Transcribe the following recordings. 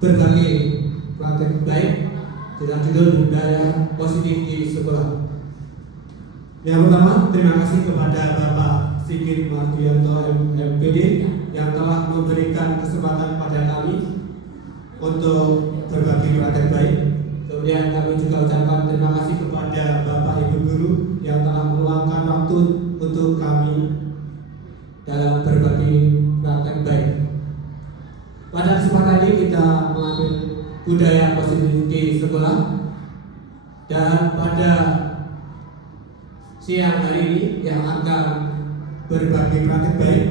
berbagi praktek baik dengan judul budaya positif di sekolah. Yang pertama, terima kasih kepada Bapak Sigit Mardianto MPD yang telah memberikan kesempatan pada kami untuk berbagi praktek baik. Kemudian kami juga ucapkan terima kasih kepada Bapak Ibu Guru yang telah meluangkan waktu untuk kami dalam berbagi praktek baik. Pada kesempatan ini kita mengambil budaya positif di sekolah, dan pada siang hari ini yang akan berbagi praktek baik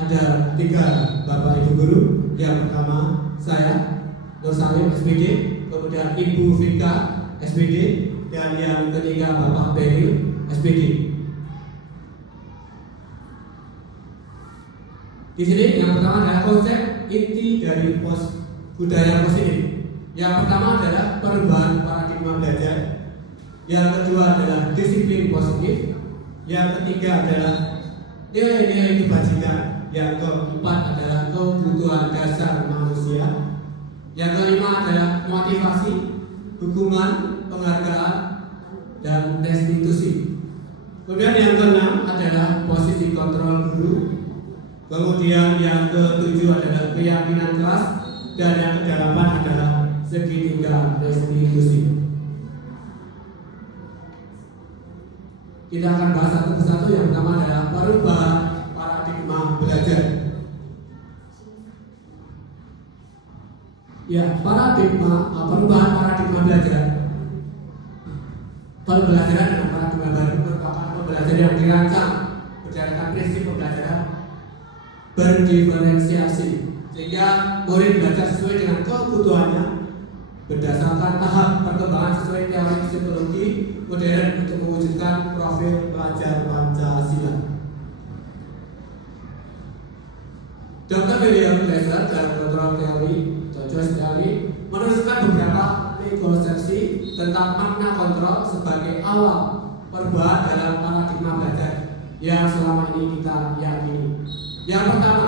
ada 3 Bapak Ibu Guru. Yang pertama saya Nur Salim SPD, kemudian Ibu Vika SPD, dan yang ketiga Bapak Beril SPD. Di sini yang pertama adalah konsep inti dari budaya positif. Yang pertama adalah perubahan paradigma belajar. Yang kedua adalah disiplin positif. Yang ketiga adalah nilai-nilai kebajikan. Yang keempat adalah kebutuhan dasar manusia. Yang kelima adalah motivasi, dukungan, penghargaan, dan restitusi. Kemudian yang keenam adalah posisi kontrol guru. Kemudian yang ke-7 adalah keyakinan kelas, dan yang ke-8 adalah segitiga restitusi. Kita akan bahas satu persatu. Yang pertama adalah perubahan paradigma belajar. Ya, perubahan paradigma belajar. Pembelajaran dengan paradigma baru merupakan pembelajaran yang dirancang berdasarkan prinsip pembelajaran berdiferensiasi, sehingga murid belajar sesuai dengan kebutuhannya berdasarkan tahap perkembangan sesuai teori psikologi modern untuk mewujudkan profil pelajar Pancasila. Dr. William Glasser dalam kontrol teori Choice Theory menuliskan beberapa konsepsi tentang makna kontrol sebagai awal perubahan dalam paradigma belajar yang selama ini kita yakini. Yang pertama,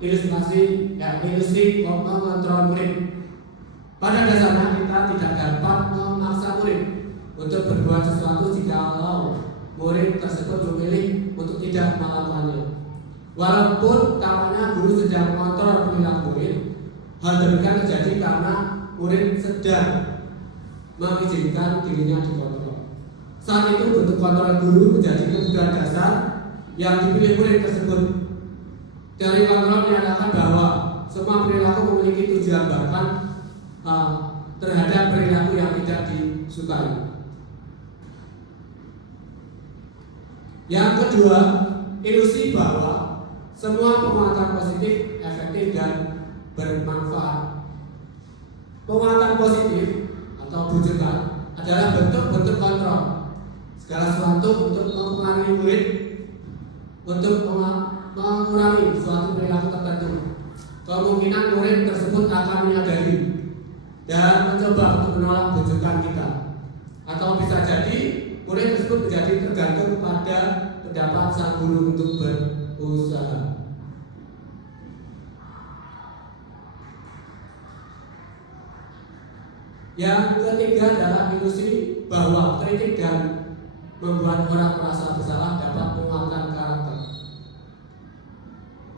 ilusi mengontrol murid. Pada dasarnya kita tidak dapat memaksa murid untuk berbuat sesuatu jikalau murid tersebut memilih untuk tidak melakukannya. Walaupun tampaknya guru sedang mengontrol perilaku murid, hal demikian terjadi karena murid sedang mengizinkan dirinya dikontrol. Saat itu bentuk kontrol guru menjadi kebutuhan dasar yang dipilih murid tersebut. Teori kontrol menyatakan bahwa semua perilaku memiliki tujuan bahkan terhadap perilaku yang tidak disukai. Yang kedua, ilusi bahwa semua penguatan positif efektif dan bermanfaat. Penguatan positif atau bujukan adalah bentuk-bentuk kontrol segala sesuatu untuk mempengaruhi murid untuk mengurangi suatu perilaku tertentu. Kemungkinan murid tersebut akan menyadari dan mencoba untuk menolak bujukan kita, atau bisa jadi murid tersebut menjadi tergantung pada pendapat sang guru untuk berusaha. Yang ketiga adalah ilusi bahwa kritik dan membuat orang merasa bersalah dapat menguatkan karakter.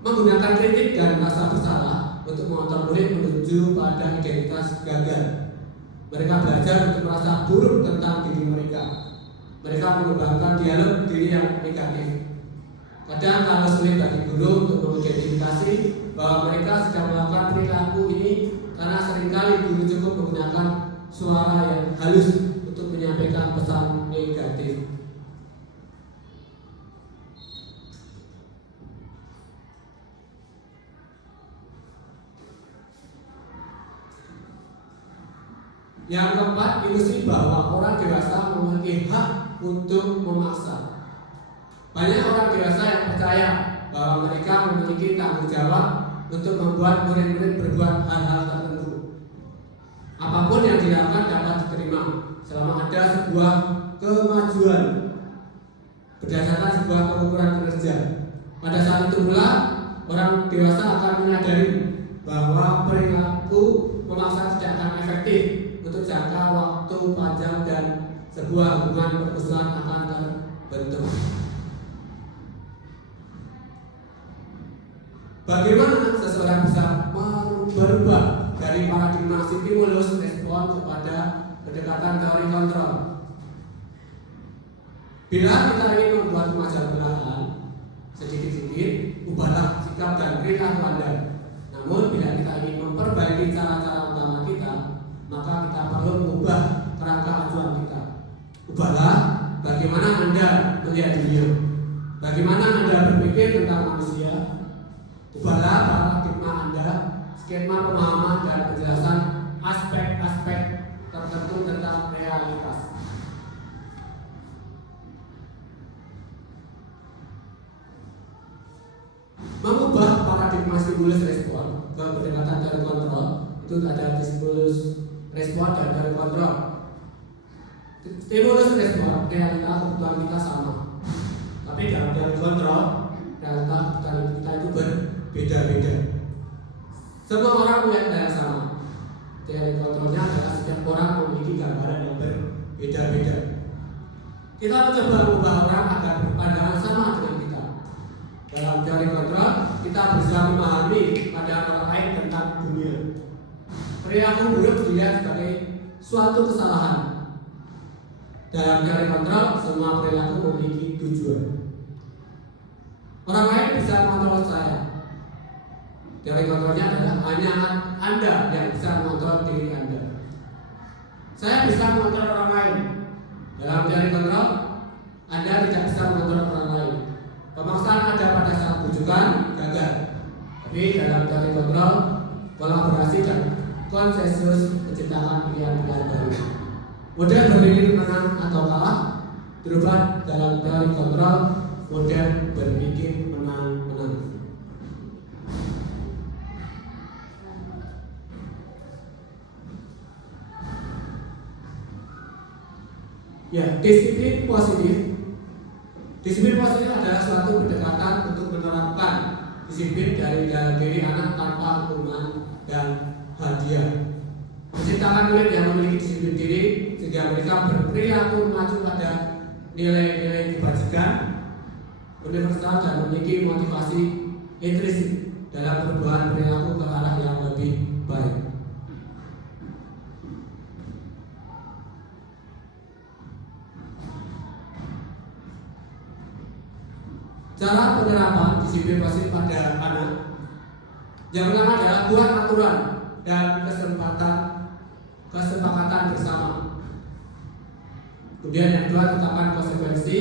Menggunakan kritik dan rasa bersalah untuk mengontrol murid menuju pada identitas gagal. Mereka belajar untuk merasa buruk tentang diri mereka. Mereka mengembangkan dialog diri yang negatif. Kadang kalau sulit bagi guru untuk mengidentifikasi bahwa mereka sedang melakukan perilaku ini, karena seringkali guru cukup menggunakan suara yang halus untuk menyampaikan pesan negatif. Yang keempat, ilusi bahwa orang dewasa memiliki hak untuk memaksa. Banyak orang dewasa yang percaya bahwa mereka memiliki tanggung jawab untuk membuat murid-murid berbuat hal-hal tertentu. Apapun yang dilakukan dapat diterima selama ada sebuah kemajuan berdasarkan sebuah pengukuran kinerja. Pada saat itu pula orang dewasa akan menyadari bahwa perilaku memaksa tidak akan efektif untuk jangka waktu panjang dan sebuah hubungan permusuhan akan terbentuk. Bagaimana seseorang bisa berubah dari paradigma stimulus respon kepada pendekatan teori kontrol? Bila kita ingin membuat kemajuan perlahan, sedikit-sedikit ubahlah sikap dan perilaku Anda. Namun bila kita ingin memperbaiki cara-cara utama kita, maka kita perlu mengubah kerangka acuan kita. Ubahlah bagaimana Anda melihat dunia, bagaimana Anda berpikir tentang manusia. Ubahlah paradigma Anda, skema pemahaman dan penjelasan aspek-aspek tertentu tentang realitas. Mengubah paradigma stimulus respon ke pendekatan teori kontrol, itu ada stimulus respon dan teori kontrol. Stimulus respon realita kebutuhan kita sama, tapi dalam teori kontrol realita kebutuhan kita itu berbeda-beda. Semua orang melihat hal yang sama. Teori kontrolnya adalah setiap orang memiliki gambaran yang berbeda-beda. Kita mencoba mengubah orang agar berpandangan sama dengan kita. Dalam teori kontrol, kita berusaha memahami pandangan orang lain tentang dunia. Perilaku buruk dilihat sebagai suatu kesalahan. Dalam teori kontrol, semua perilaku memiliki tujuan. Orang lain bisa mengontrol saya. Teori kontrolnya adalah hanya Anda yang bisa mengontrol diri Anda. Saya bisa mengontrol orang lain. Dalam teori kontrol, Anda tidak bisa mengontrol orang lain. Pemaksaan ada pada saat bujukan gagal. Tapi dalam teori kontrol, kolaborasi dan konsensus menciptakan pilihan-pilihan baru. Model berpikir menang atau kalah berubah dalam teori kontrol. Model berpikir menang-menang. Ya, disiplin positif. Disiplin positif adalah suatu pendekatan untuk menerapkan disiplin dari dalam diri anak tanpa hukuman dan hadiah. Menciptakan murid yang memiliki disiplin diri sehingga mereka berperilaku mengacu pada nilai-nilai kebajikan universal dan memiliki motivasi intrinsik dalam perubahan perilaku ke arah yang lebih baik. Cara penerapan disiplin positif pada anak yang pertama adalah buat aturan dan kesepakatan bersama. Kemudian yang kedua, tetapkan konsekuensi.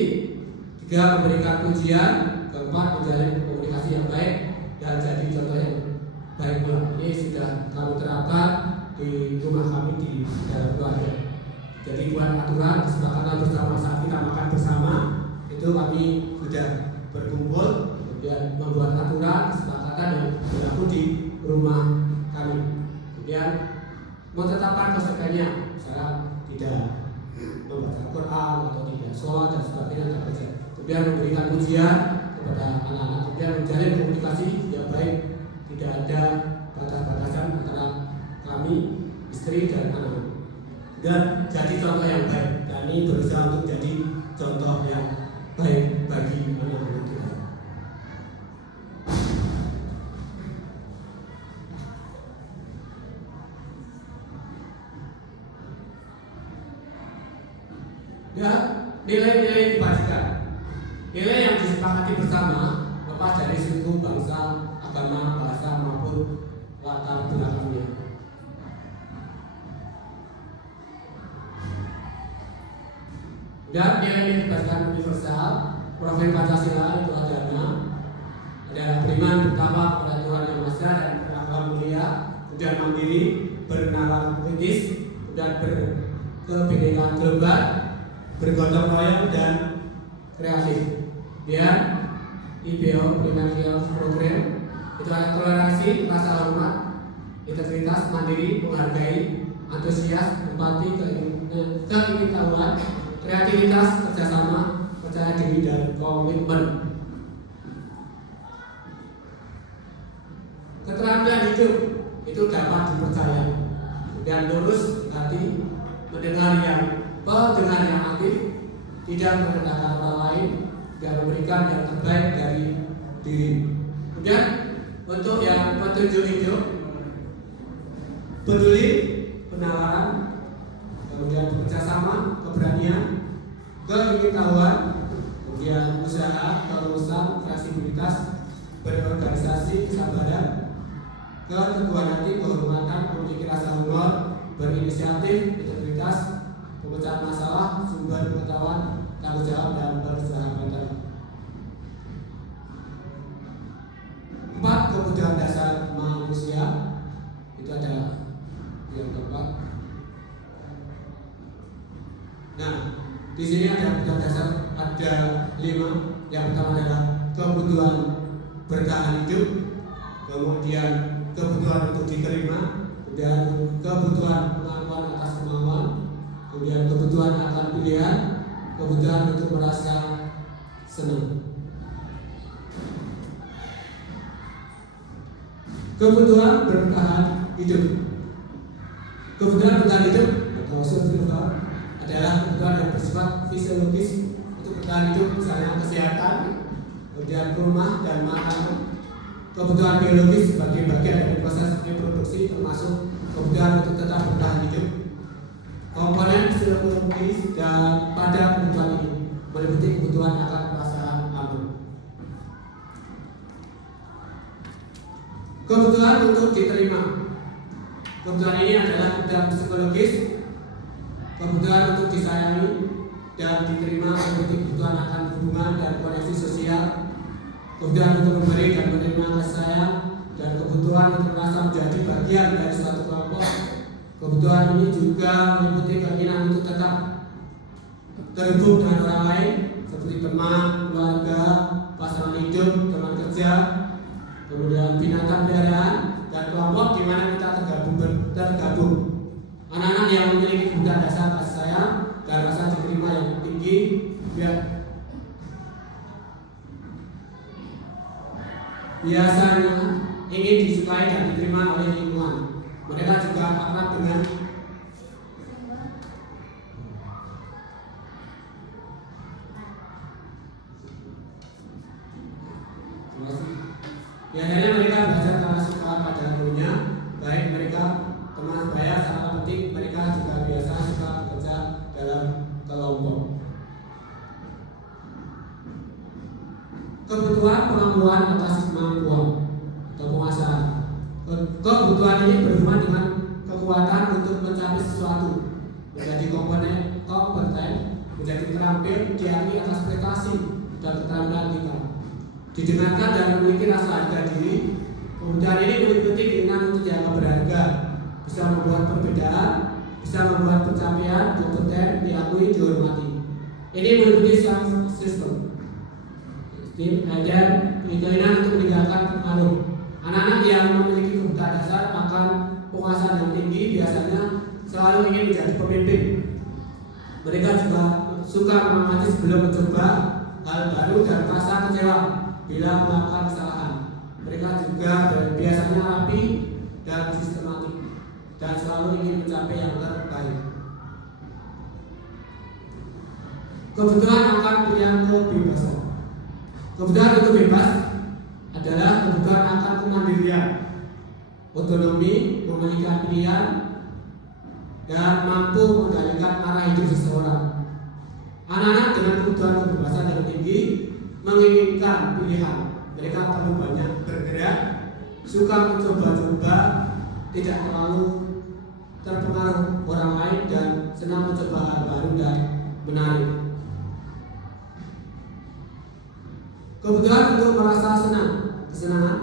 Tiga, memberikan pujian. Keempat, menjalin komunikasi yang baik dan jadi contoh yang baik pula. Ini sudah kami terapkan di rumah kami di dalam keluarga. Jadi buat aturan, kesepakatan bersama saat kita makan bersama itu kami sudah berkumpul, kemudian membuat aturan, kesepakatan yang berlaku di rumah kami. Kemudian menetapkan konsekuensinya, misalnya tidak membaca Quran atau tidak sholat dan sebagainya. Kemudian memberikan pujian kepada anak-anak, kemudian menjalin komunikasi yang baik, tidak ada batas-batasan antara kami, istri dan anak. Dan jadi contoh yang baik. Kami berusaha untuk jadi contoh yang baik bagi anak-anak kita. Ya, nilai-nilai kebajikan, nilai yang disepakati bersama, lepas dari suku, bangsa, agama, bahasa maupun latar belakangnya. Dan nilai-nilai kebajikan universal, profil Pancasila itu ada beriman pertama kepada Tuhan Yang Maha Esa dan berakhlak mulia, kemudian mandiri, bernalar kritis, dan berkebinekaan global, bergotong royong dan kreatif. Kemudian IPO Primary Program itu ada toleransi, rasa hormat, integritas, mandiri, menghargai, antusias, empati, keingintahuan, kreativitas, kerjasama, percaya diri dan komitmen. keterampilan hidup itu dapat dipercaya. Dan lurus hati, pendengar yang aktif, tidak merendahkan orang lain, dan memberikan yang terbaik dari diri. Kemudian untuk yang petunjuk hidup, peduli, penawaran, kemudian bekerjasama, keberanian, keingintahuan, kemudian usaha, kelulusan, fleksibilitas, berorganisasi, kesabaran, keteguhan hati, kehormatan, memiliki rasa humor, berinisiatif, integritas, pemecahan masalah, sumber pengetahuan, tanggung jawab, dan persahabatan. 4 kebutuhan dasar manusia itu ada yang keempat. Nah, di sini ada kebutuhan dasar ada 5. Yang pertama adalah kebutuhan bertahan hidup, kemudian kebutuhan untuk diterima, kemudian kebutuhan pengakuan atas kemauan, kemudian kebutuhan akan pilihan, kebutuhan untuk merasa senang. Kebutuhan bertahan hidup. Kebutuhan bertahan hidup atau survival adalah kebutuhan yang bersifat fisiologis untuk bertahan hidup, misalnya kesehatan, kemudian rumah dan makanan. Kebutuhan biologis sebagai bagian dari proses reproduksi, termasuk kebutuhan untuk tetap bertahan hidup. Komponen psikologis dan pada kebutuhan ini meliputi kebutuhan akan perasaan aman. Kebutuhan untuk diterima. Kebutuhan ini adalah kebutuhan psikologis, kebutuhan untuk disayangi dan diterima, meliputi kebutuhan akan hubungan dan koneksi sosial, kebutuhan untuk memberi dan menerima kasih sayang, dan kebutuhan untuk merasa menjadi bagian dari suatu kelompok. Kebutuhan ini juga meliputi keinginan untuk tetap terhubung dengan orang lain, seperti teman, keluarga, pasangan hidup, teman kerja, kemudian binatang peliharaan, dan kelompok di mana kita tergabung. Anak-anak yang memiliki kebutuhan dasar kasih sayang dan rasa diterima yang tinggi, biasanya ingin disukai dan diterima oleh lingkungan. Mereka juga akrab dengan biasanya mereka belajar karena suka pada gurunya, baik mereka teman sebaya, sangat penting mereka juga biasa suka bekerja dalam kelompok. Kebutuhan pengakuan atas kemampuan atau penguasaan. Kebutuhan ini berhubungan dengan kekuatan untuk mencapai sesuatu, menjadi komponen kompeten, menjadi terampil, diakui atas prestasi dan keterampilan kita. Didengarkan dan memiliki rasa harga diri. Kemudian ini meliputi keinginan untuk dianggap berharga, bisa membuat perbedaan, bisa membuat pencapaian, kompeten, diakui, dihormati. Ini meliputi sistem dan keinginan untuk meninggalkan pengaruh. Anak-anak yang memiliki kebutuhan dasar akan penguasaan yang tinggi biasanya selalu ingin menjadi pemimpin. Mereka juga suka mengamati sebelum mencoba hal baru dan merasa kecewa bila melakukan kesalahan. Mereka juga biasanya rapi dan sistematik dan selalu ingin mencapai yang terbaik. Kebutuhan akan pilihan kebebasan. Kebutuhan untuk bebas adalah kebutuhan akan kemandirian, otonomi, memiliki pilihan, dan mampu mengendalikan arah hidup seseorang. Anak-anak dengan kebutuhan kebebasan yang tinggi menginginkan pilihan. Mereka perlu banyak bergerak, suka mencoba-coba, tidak terlalu terpengaruh orang lain, dan senang mencoba hal baru dan menarik. Kebutuhan untuk merasa senang, kesenangan.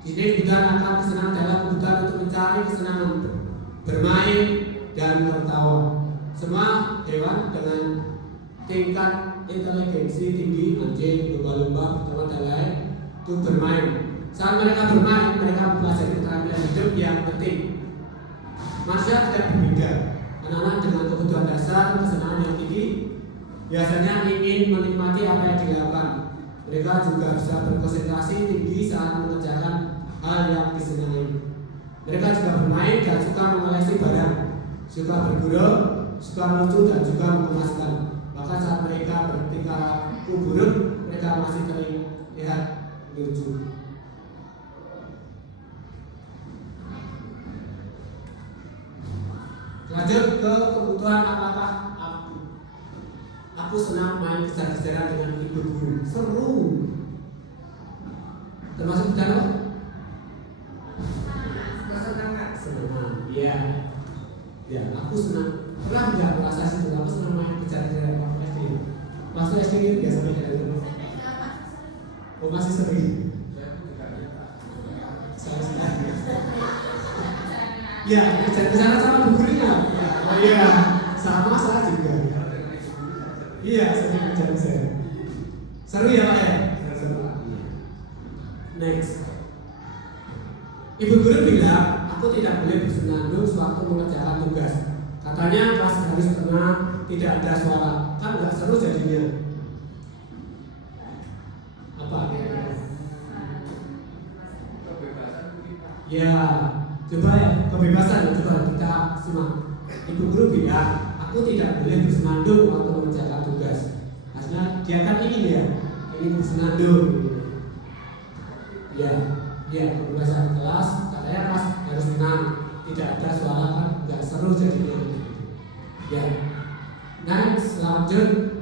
Di sini kebutuhan akan kesenangan adalah kebutuhan untuk mencari kesenangan, bermain dan tertawa. Semua hewan dengan tingkat inteligensi tinggi, anjing, lumba-lumba, teman dan lain, itu bermain. Saat mereka bermain, mereka mempelajari keterampilan hidup yang penting. Manusia tidak berbeda. Anak-anak dengan kebutuhan dasar, kesenangan yang tinggi, biasanya ingin menikmati apa yang dilakukan. Mereka juga bisa berkonsentrasi tinggi saat mengerjakan hal yang disenangi. Mereka juga bermain dan suka mengoleksi barang, suka bergurau, suka lucu dan juga mengemaskan. Bahkan saat mereka bertingkah buruk, mereka masih terlihat lucu. Lanjut ke kebutuhan apakah aku senang main kejar-kejaran dengan ibu guru. Seru. Termasuk bukan apa? Senang. Iya. Ya, aku senang. Pernah nggak merasa sih aku senang main kejar-kejaran waktu SD? Waktu SD itu biasanya kayak gitu. Oh, masih sering. Ya, kejar-kejaran sama bu gurunya. Oh iya, sama saya juga. Iya, sering kejar-kejaran. Seru ya Pak ya? Seru. Next. Ibu guru bilang, aku tidak boleh bersenandung sewaktu mengerjakan tugas. Katanya kelas harus tenang, tidak ada suara. Kan nggak seru jadinya. Apa? Ya, coba ya, kebebasan. Coba kita simak. Ibu guru bilang, aku tidak boleh bersenandung waktu mengerjakan tugas. Karena dia kan ingin bersenandung. Ya, kebebasan kelas. Katanya kelas harus tenang, tidak ada suara, kan nggak seru jadinya. Ya, next, lanjut.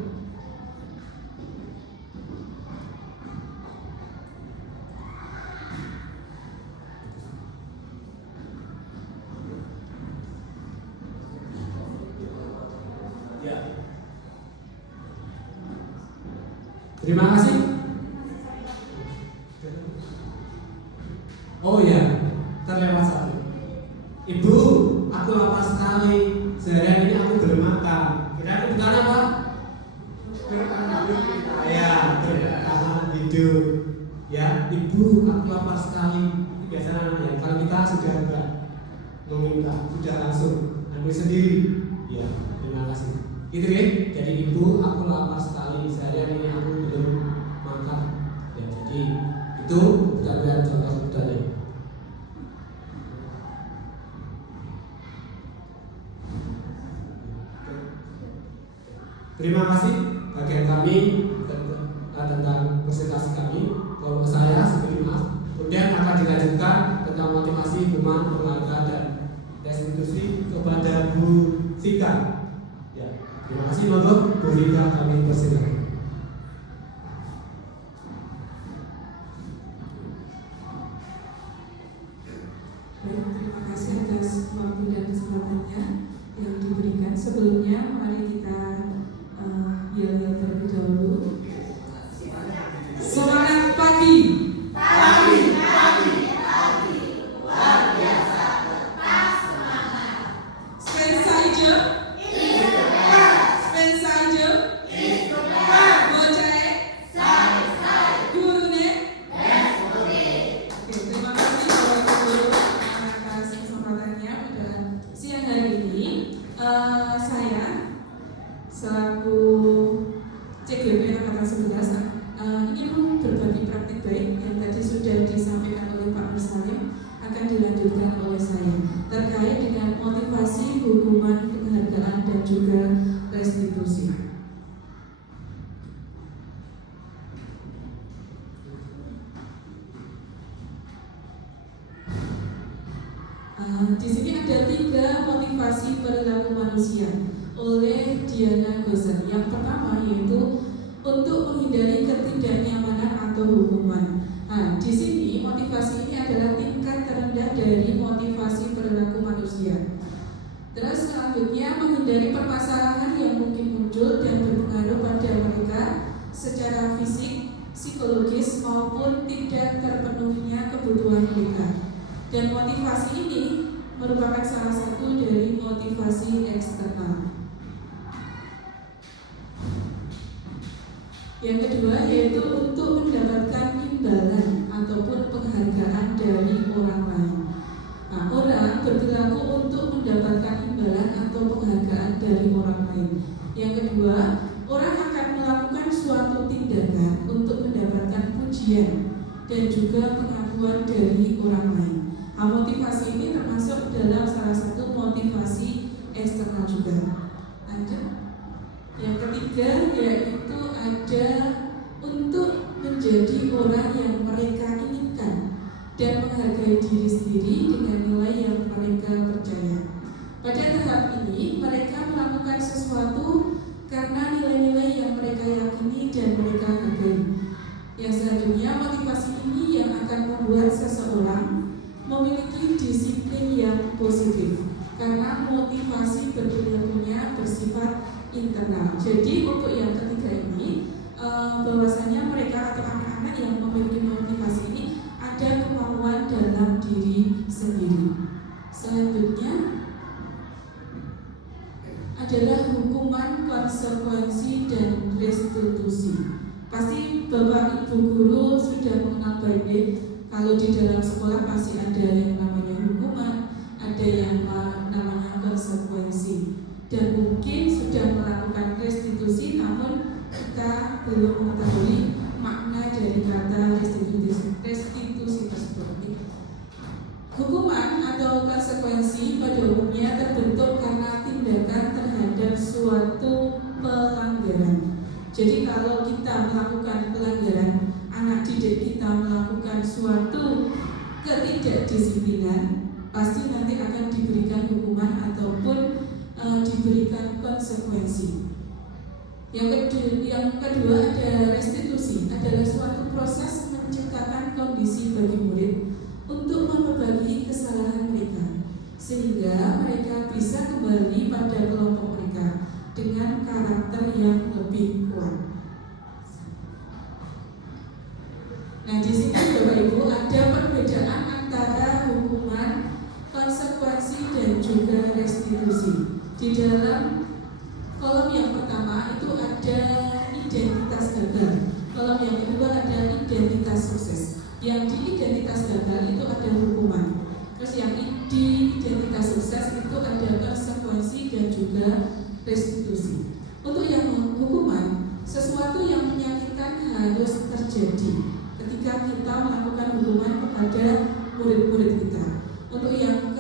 Terima kasih. Oh ya, terlewat satu. Ibu, aku lapar sekali. Seharian ini aku belum makan. Kira-kira bukan apa? Ya, bertahan hidup. Ya, ibu, aku lapar sekali. Biasanya ya, kalau kita sudah enggak meminta, sudah langsung ambil sendiri. Ya, terima kasih. Gitu ya. Jadi ibu, aku lapar sekali. Seharian ini aku belum makan. Ya, jadi itu kita lihat contoh dari. Terima kasih bagian kami tentang presentasi kami. Kalau saya sebagai Mas, kemudian akan dilanjutkan tentang motivasi, hukuman, penghargaan dan restitusi kepada Bu Vika. Ya, terima kasih monggo Bu Vika kami persilakan. Baik, terima kasih atas waktu dan kesempatannya yang diberikan. Sebelumnya mari kita yel-yel terlebih dahulu. Semangat pagi. Pagi. Luar biasa, tetap semangat. Spensa hijau. Spensa hijau. Bocah. Gurune. Oke, terima kasih Bapak Guru atas kesempatannya pada siang hari ini. Saya selaku CGP Angkatan 11 ingin berbagi praktik baik yang tadi sudah disampaikan oleh Pak Nursalim akan dilanjutkan oleh saya terkait dengan motivasi, hukuman, penghargaan dan juga restitusi. Di sini ada 3 motivasi perilaku manusia oleh Diana Gosen. Yang pertama yaitu untuk menghindari ketidaknyamanan atau hukuman. Nah, di sini motivasi ini adalah tingkat terendah dari motivasi perilaku manusia. Terus selanjutnya menghindari permasalahan yang mungkin muncul dan berpengaruh pada mereka secara fisik, psikologis maupun tidak terpenuhinya kebutuhan mereka. Dan motivasi ini merupakan salah satu dari motivasi eksternal. Yang kedua yaitu untuk mendapatkan imbalan ataupun penghargaan dari orang lain. Nah, orang berperilaku untuk mendapatkan imbalan atau penghargaan dari orang lain. Yang kedua, orang akan melakukan suatu tindakan untuk mendapatkan pujian dan juga pengakuan pengakuan dari orang lain. Nah, motivasi ini termasuk dalam salah satu motivasi eksternal juga. Lanjut. Yang ketiga yaitu ada untuk menjadi orang yang mereka inginkan dan menghargai diri sendiri dengan nilai yang mereka percaya. Pada tahap ini mereka melakukan sesuatu karena nilai-nilai yang mereka yakini dan mereka hargai. Yang selanjutnya, motivasi ini yang akan membuat seseorang memiliki disiplin yang positif karena motivasi benar-benar bersifat internal. Jadi untuk yang ketiga ini bahwasanya mereka atau anak-anak yang memiliki motivasi ini ada kemauan dalam diri sendiri. Selanjutnya adalah hukuman, konsekuensi, dan restitusi. Pasti Bapak Ibu Guru sudah mengenal baik kalau di dalam sekolah pasti ada yang namanya hukuman, ada yang namanya konsekuensi, dan mungkin sudah melakukan restitusi, namun kita belum mengetahui makna dari kata restitusi tersebut. Hukuman atau konsekuensi pada umumnya terbentuk karena tindakan terhadap suatu pelanggaran. Jadi kalau kita melakukan pelanggaran, anak didik kita melakukan suatu ketidakdisiplinan, pasti nanti akan diberikan hukuman ataupun diberikan konsekuensi. Yang kedua ada restitusi, adalah suatu proses menciptakan kondisi bagi murid untuk memperbaiki kesalahan mereka, sehingga mereka bisa kembali pada kelompok mereka dengan karakter yang lebih kuat. Nah, di sini Bapak Ibu ada perbedaan antara hukuman, konsekuensi, dan juga restitusi. Di dalam kolom yang pertama itu ada identitas gagal, kolom yang kedua ada identitas sukses. Yang di identitas gagal itu ada hukuman, terus yang di identitas sukses itu ada konsekuensi dan juga restitusi. Untuk yang hukuman, sesuatu yang menyakitkan harus terjadi ketika kita melakukan hukuman kepada murid-murid kita. Untuk yang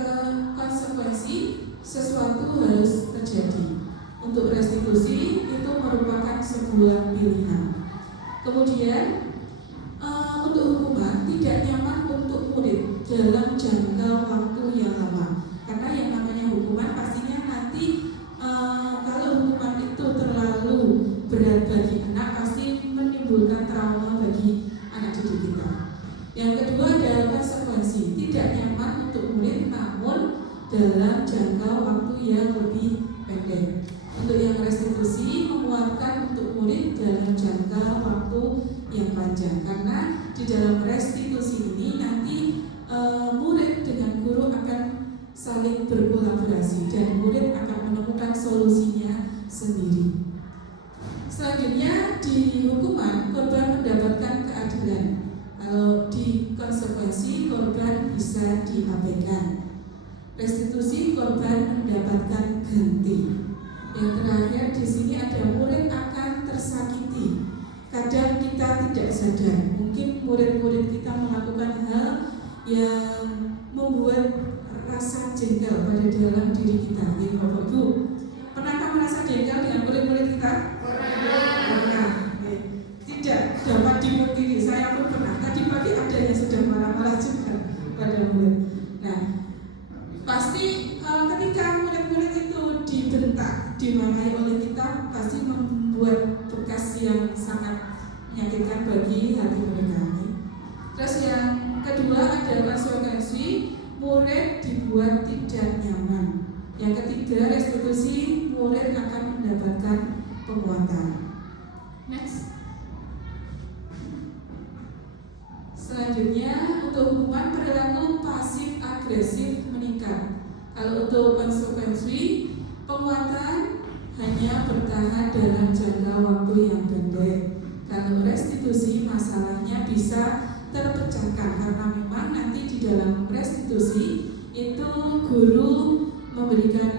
konsekuensi, sesuatu harus terjadi. Untuk restitusi itu merupakan sebuah pilihan. Kemudian untuk hukuman tidak nyaman untuk murid dalam jangka waktu yang lama, karena yang namanya hukuman pastinya nanti kalau hukuman itu terlalu berat bagi anak pasti menimbulkan trauma bagi anak didik kita. Yang kedua adalah konsekuensi, tidak nyaman untuk murid namun dalam jangka waktu yang lebih pendek. Untuk yang restitusi menguatkan untuk murid dalam jangka waktu yang panjang, karena di dalam restitusi ini nanti murid dengan guru akan saling berkolaborasi dan murid akan menemukan solusinya sendiri. Selanjutnya di hukuman korban mendapatkan keadilan. Kalau di konsekuensi korban bisa diabaikan. Restitusi korban mendapatkan ganti. Yang terakhir di sini ada murid akan tersakiti. Kadang kita tidak sadar, mungkin murid-murid kita melakukan hal yang membuat rasa jengkel pada dalam diri kita. Ya, Bapak Ibu, pernahkah merasa jengkel dengan murid-murid kita? Pernah. Tidak dapat dipungkiri, saya pun pernah. Tadi pagi ada yang sudah marah-marah juga pada murid. Nah, pasti ketika murid-murid itu dibentak, dimarahi oleh kita, pasti membuat bekas yang sangat menyakitkan bagi hati mereka. Terus yang kedua adalah konsekuensi, murid dibuat tidak nyaman. Yang ketiga restitusi, murid akan mendapatkan penguatan. Next. Selanjutnya untuk hukuman, perilaku pasif agresif meningkat. Kalau untuk konsekuensi, penguatan hanya bertahan dalam jangka waktu yang pendek. Kalau restitusi, masalahnya bisa terpecahkan karena memang nanti di dalam restitusi itu guru memberikan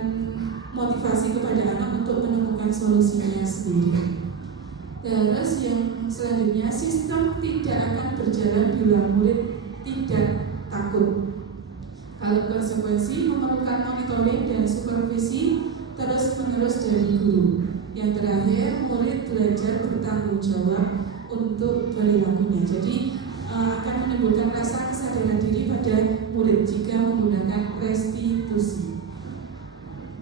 motivasi kepada anak untuk menemukan solusinya sendiri. Terus yang selanjutnya, sistem tidak akan berjalan bila murid tidak takut. Kalau konsekuensi memerlukan monitoring dan supervisi terus-menerus dari guru. Yang terakhir, murid belajar bertanggung jawab untuk perilakunya. Jadi akan menimbulkan rasa kesadaran diri pada murid jika menggunakan restitusi.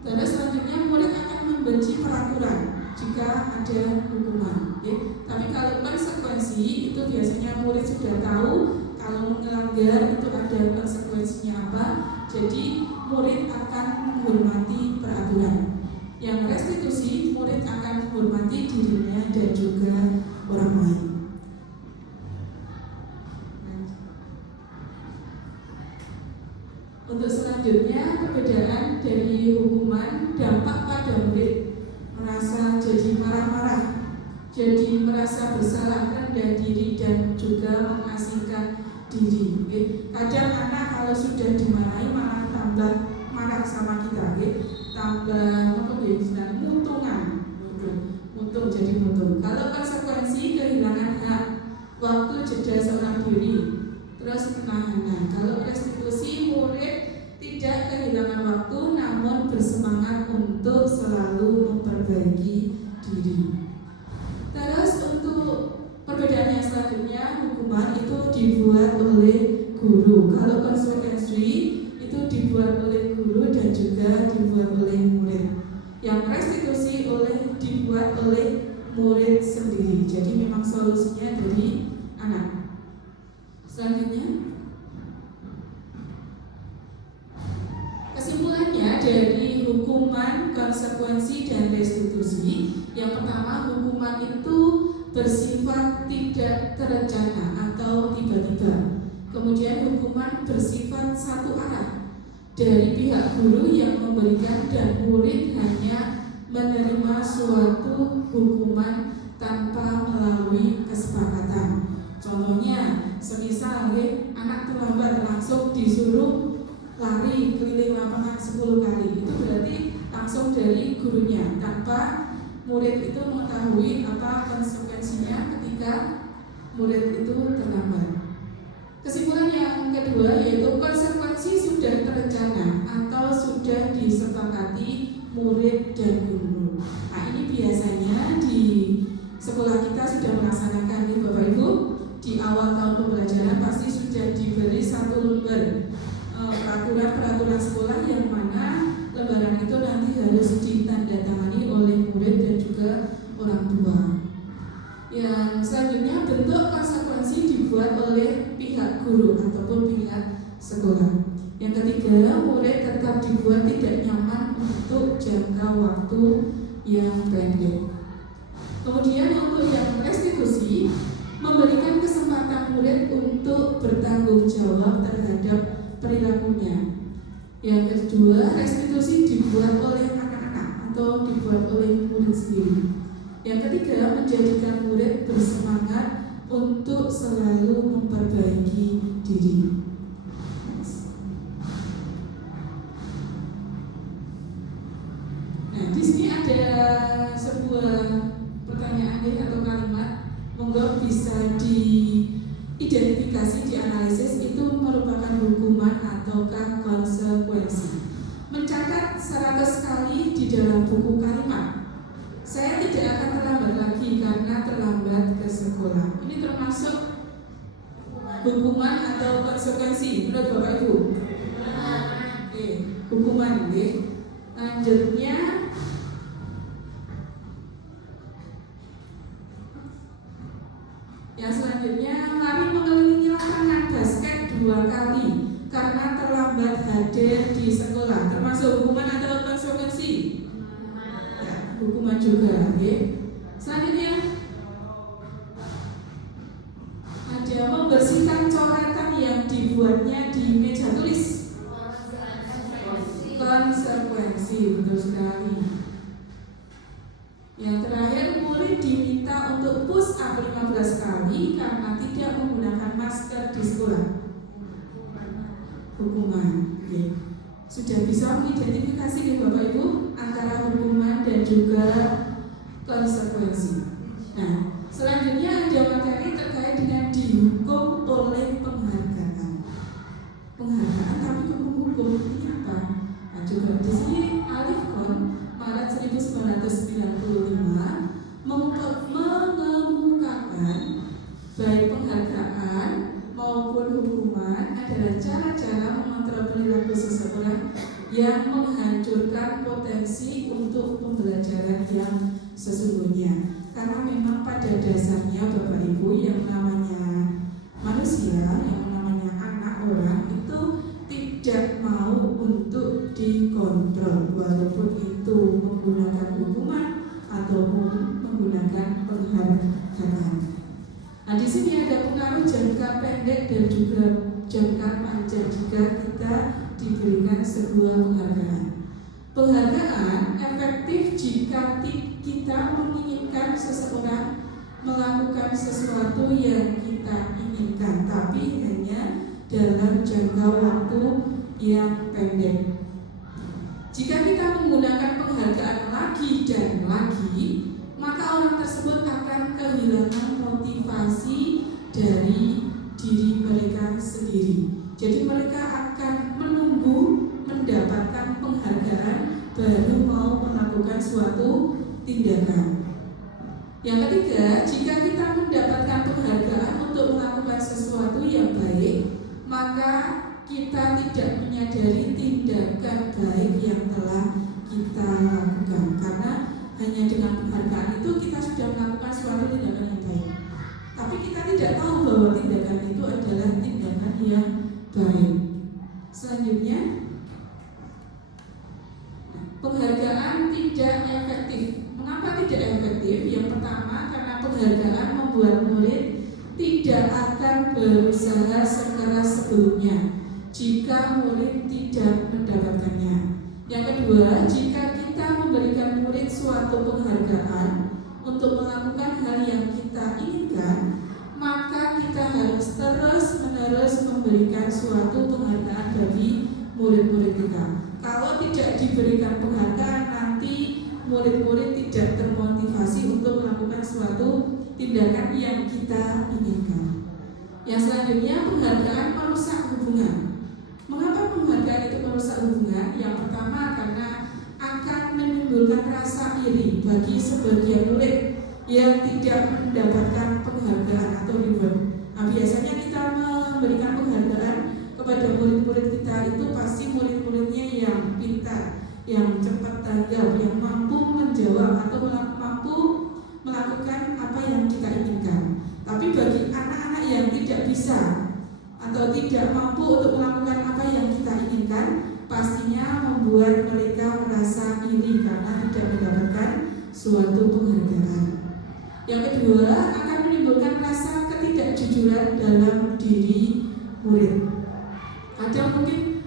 Terus selanjutnya murid akan membenci peraturan jika ada hukuman. Tapi kalau konsekuensi itu biasanya murid sudah tahu kalau melanggar itu ada konsekuensinya apa. Jadi murid akan menghormati peraturan. Yang restitusi, murid akan menghormati dirinya dan juga orang lain. Untuk selanjutnya, perbedaan dari hukuman dampak pada murid merasa jadi marah-marah, jadi merasa bersalah, rendah diri, dan juga mengasingkan diri. Kadang anak kalau sudah dimarahi malah tambah marah sama kita, tambah mutungan, mutung jadi mutung. Kalau konsekuensi kehilangan hak, waktu jeda seorang diri, terus penahanan. Kalau restitusi, murid tidak kehilangan waktu namun bersemangat untuk selalu memperbaiki diri. Terus untuk perbedaan yang selanjutnya, hukuman itu dibuat oleh guru. Kalau konsekuensi itu dibuat oleh guru dan juga dibuat oleh murid. Yang restitusi dibuat oleh murid sendiri. Jadi memang solusinya dari anak. Selanjutnya, kesimpulannya dari hukuman, konsekuensi, dan restitusi. Yang pertama, hukuman itu bersifat tidak terencana atau tiba-tiba. Kemudian hukuman bersifat satu arah dari pihak guru yang memberikan dan murid hanya menerima suatu hukuman tanpa melalui kesepakatan. Contohnya, semisal anak terlambat langsung disuruh lari keliling lapangan 10 kali, itu berarti langsung dari gurunya tanpa murid itu mengetahui apa konsekuensinya ketika murid itu terlambat. Kesimpulan yang kedua yaitu konsekuensi sudah terencana atau sudah disepakati murid dan guru. Nah, ini biasanya di sekolah kita sudah melaksanakan nih Bapak Ibu. Di awal tahun pembelajaran pasti sudah diberi satu lembar peraturan sekolah yang mana lembaran itu nanti harus ditandatangani oleh murid dan juga orang tua. Yang selanjutnya, bentuk konsekuensi dibuat oleh pihak guru ataupun pihak sekolah. Yang ketiga, murid tetap dibuat tidak nyaman untuk jangka waktu yang pendek. Kemudian untuk yang restitusi, memberikan kesempatan murid untuk bertanggung jawab terhadap perilakunya. Yang kedua, restitusi dibuat oleh anak-anak atau dibuat oleh murid sendiri. Yang ketiga, menjadikan murid bersemangat untuk selalu memperbaiki diri. Nah, di sini ada sebuah pertanyaan atau kalimat, monggo bisa diidentifikasi, dianalisis itu merupakan hukuman ataukah konsekuensi. Mencatat 100 kali di dalam buku kalimat. Saya tidak akan terlambat lagi karena terlambat ke sekolah. Ini termasuk hukuman atau konsekuensi menurut Bapak Ibu? Oke, hukuman. Lanjutnya, yang selanjutnya, lari mengelilingi lapangan basket 2 kali karena terlambat hadir di sekolah. Termasuk hukuman atau konsekuensi? Ya, hukuman juga. Selanjutnya, ada membersihkan coretan yang dibuatnya di meja tulis. Konsekuensi, betul sekali. Yang terakhir, murid diminta untuk push up 15 kali karena tidak menggunakan masker di sekolah. Hukuman. Sudah bisa mengidentifikasi nih Bapak Ibu antara hukuman dan juga konsekuensi. Nah, selanjutnya ada materi terkait dengan dihukum oleh penghargaan. maupun hukuman adalah cara-cara mengontrol perilaku seseorang yang menghancurkan potensi untuk pembelajaran yang sesungguhnya. Karena memang pada dasarnya Bapak Ibu, yang namanya manusia, yang namanya anak orang itu tidak mau untuk dikontrol, walaupun itu menggunakan hukuman ataupun menggunakan penghargaan. Nah, di sini ada pengaruh jangka pendek dan juga jangka panjang jika kita diberikan sebuah penghargaan. Penghargaan efektif jika kita menginginkan seseorang melakukan sesuatu yang kita inginkan, tapi hanya dalam jangka waktu yang pendek. Jika kita menggunakan penghargaan lagi dan lagi, maka orang tersebut akan kehilangan motivasi dari diri mereka sendiri. Jadi mereka akan menunggu mendapatkan penghargaan baru mau melakukan suatu tindakan. Yang ketiga, jika kita mendapatkan penghargaan untuk melakukan sesuatu yang baik, maka kita tidak menyadari tindakan baik yang telah kita lakukan. Karena hanya dengan penghargaan itu kita sudah melakukan suatu tindakan yang baik. Tapi kita tidak tahu bahwa tindakan itu adalah tindakan yang baik. Selanjutnya, penghargaan tidak efektif. Mengapa tidak efektif? Yang pertama, karena penghargaan membuat murid tidak akan berusaha sekeras sebelumnya jika murid tidak mendapatkannya. Yang kedua, jika kita memberikan murid suatu penghargaan untuk melakukan hal yang kita inginkan, maka kita harus terus-menerus memberikan suatu penghargaan bagi murid-murid kita. Kalau tidak diberikan penghargaan, nanti murid-murid tidak termotivasi untuk melakukan suatu tindakan yang kita inginkan. Yang selanjutnya, penghargaan merusak hubungan. Mengapa penghargaan itu merusak hubungan? Yang pertama, karena akan menimbulkan rasa iri bagi sebagian murid yang tidak mendapatkan penghargaan atau reward. Nah, biasanya kita memberikan penghargaan kepada murid-murid kita itu pasti murid-muridnya yang pintar, yang cepat tanggap, yang mampu menjawab atau mampu melakukan apa yang kita inginkan. Tapi bagi anak-anak yang tidak bisa atau tidak mampu untuk melakukan apa yang kita inginkan, pastinya membuat mereka merasa iri karena tidak mendapatkan suatu penghargaan. Yang kedua, akan menimbulkan rasa ketidakjujuran dalam diri murid. Ada mungkin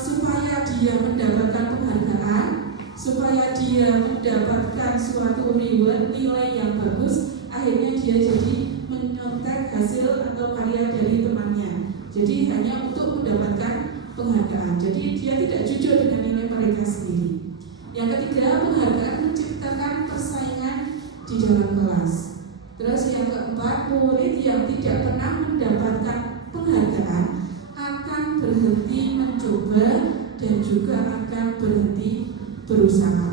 supaya dia mendapatkan penghargaan, supaya dia mendapatkan suatu reward, nilai yang bagus, akhirnya dia jadi menyontek hasil atau karya dari temannya. Jadi hanya untuk mendapatkan penghargaan. Jadi dia tidak jujur dengan nilai mereka sendiri. Yang ketiga, penghargaan menciptakan persaingan di dalam kelas. Terus yang keempat, murid yang tidak pernah mendapatkan penghargaan akan berhenti mencoba dan juga akan berhenti berusaha.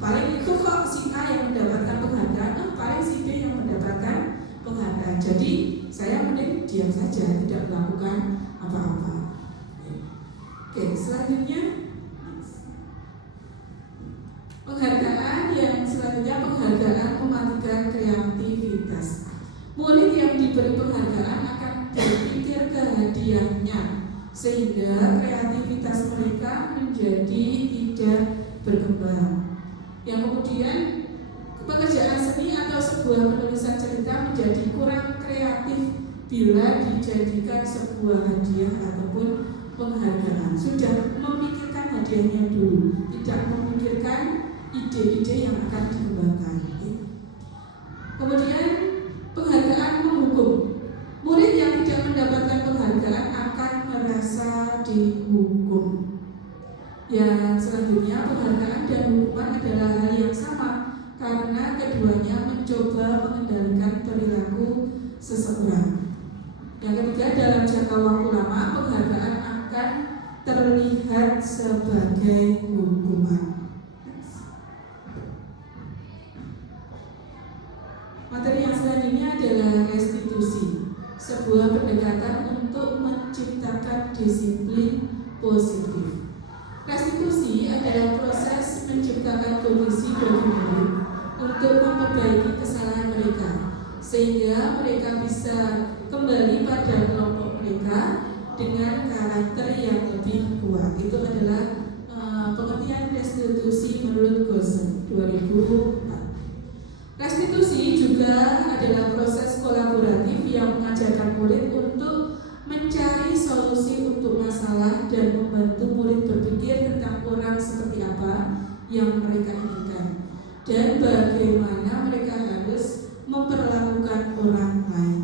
Paling itu kok si A yang mendapatkan penghargaan, paling si B yang mendapatkan penghargaan. Jadi saya mending diam saja, tidak melakukan apa-apa. Oke, selanjutnya penghargaan yang selanjutnya, penghargaan mematikan kreativitas. Murid yang diberi penghargaan akan berpikir ke hadiahnya, sehingga kreativitas mereka menjadi tidak berkembang. Yang kemudian, pekerjaan seni atau sebuah penulisan cerita menjadi kurang kreatif bila dijadikan sebuah hadiah ataupun penghargaan. Sudah memikirkan hadiahnya dulu, tidak memikirkan ide-ide yang akan dikembangkan. Kemudian penghargaan menghukum. Murid yang tidak mendapatkan penghargaan akan merasa dihukum. Yang selanjutnya, penghargaan dan hukuman adalah hal yang sama karena keduanya mencoba mengendalikan perilaku seseorang. Yang ketiga, dalam jangka waktu lama penghargaan akan terlihat sebagai hukuman. Materi yang selanjutnya adalah restitusi. sebuah pendekatan untuk menciptakan disiplin positif. Restitusi adalah proses menciptakan kondisi bagi murid untuk memperbaiki kesalahan mereka, sehingga mereka bisa kembali pada kelompok mereka dengan karakter yang lebih kuat. Itu adalah pengertian restitusi menurut Gosen 2004. Restitusi juga adalah proses kolaboratif yang mengajarkan murid untuk mencari solusi untuk masalah dan membantu murid berpikir tentang orang seperti apa yang mereka inginkan dan bagaimana mereka harus memperlakukan orang lain.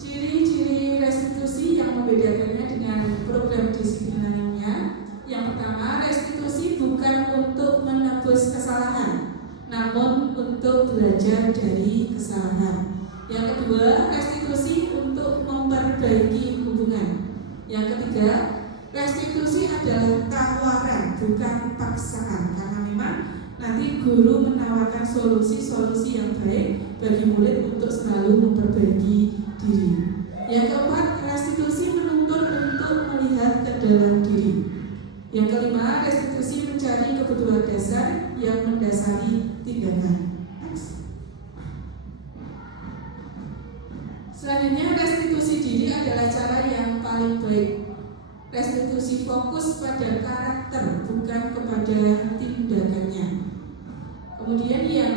Ciri-ciri restitusi yang membedakannya dengan program disiplin lainnya. Yang pertama, restitusi bukan untuk menebus kesalahan, namun untuk belajar dari kesalahan. Yang kedua, restitusi untuk memperbaiki hubungan. Yang ketiga, restitusi adalah tawaran, bukan paksaan, karena memang nanti guru menawarkan solusi-solusi yang baik bagi murid untuk selalu memperbaiki diri. Yang keempat, restitusi menuntut untuk melihat ke dalam diri. Yang kelima, restitusi mencari kebutuhan dasar yang mendasari tindakan. Next. Selanjutnya, restitusi diri adalah cara yang paling baik. Restitusi fokus pada karakter, bukan kepada tindakannya. Kemudian yang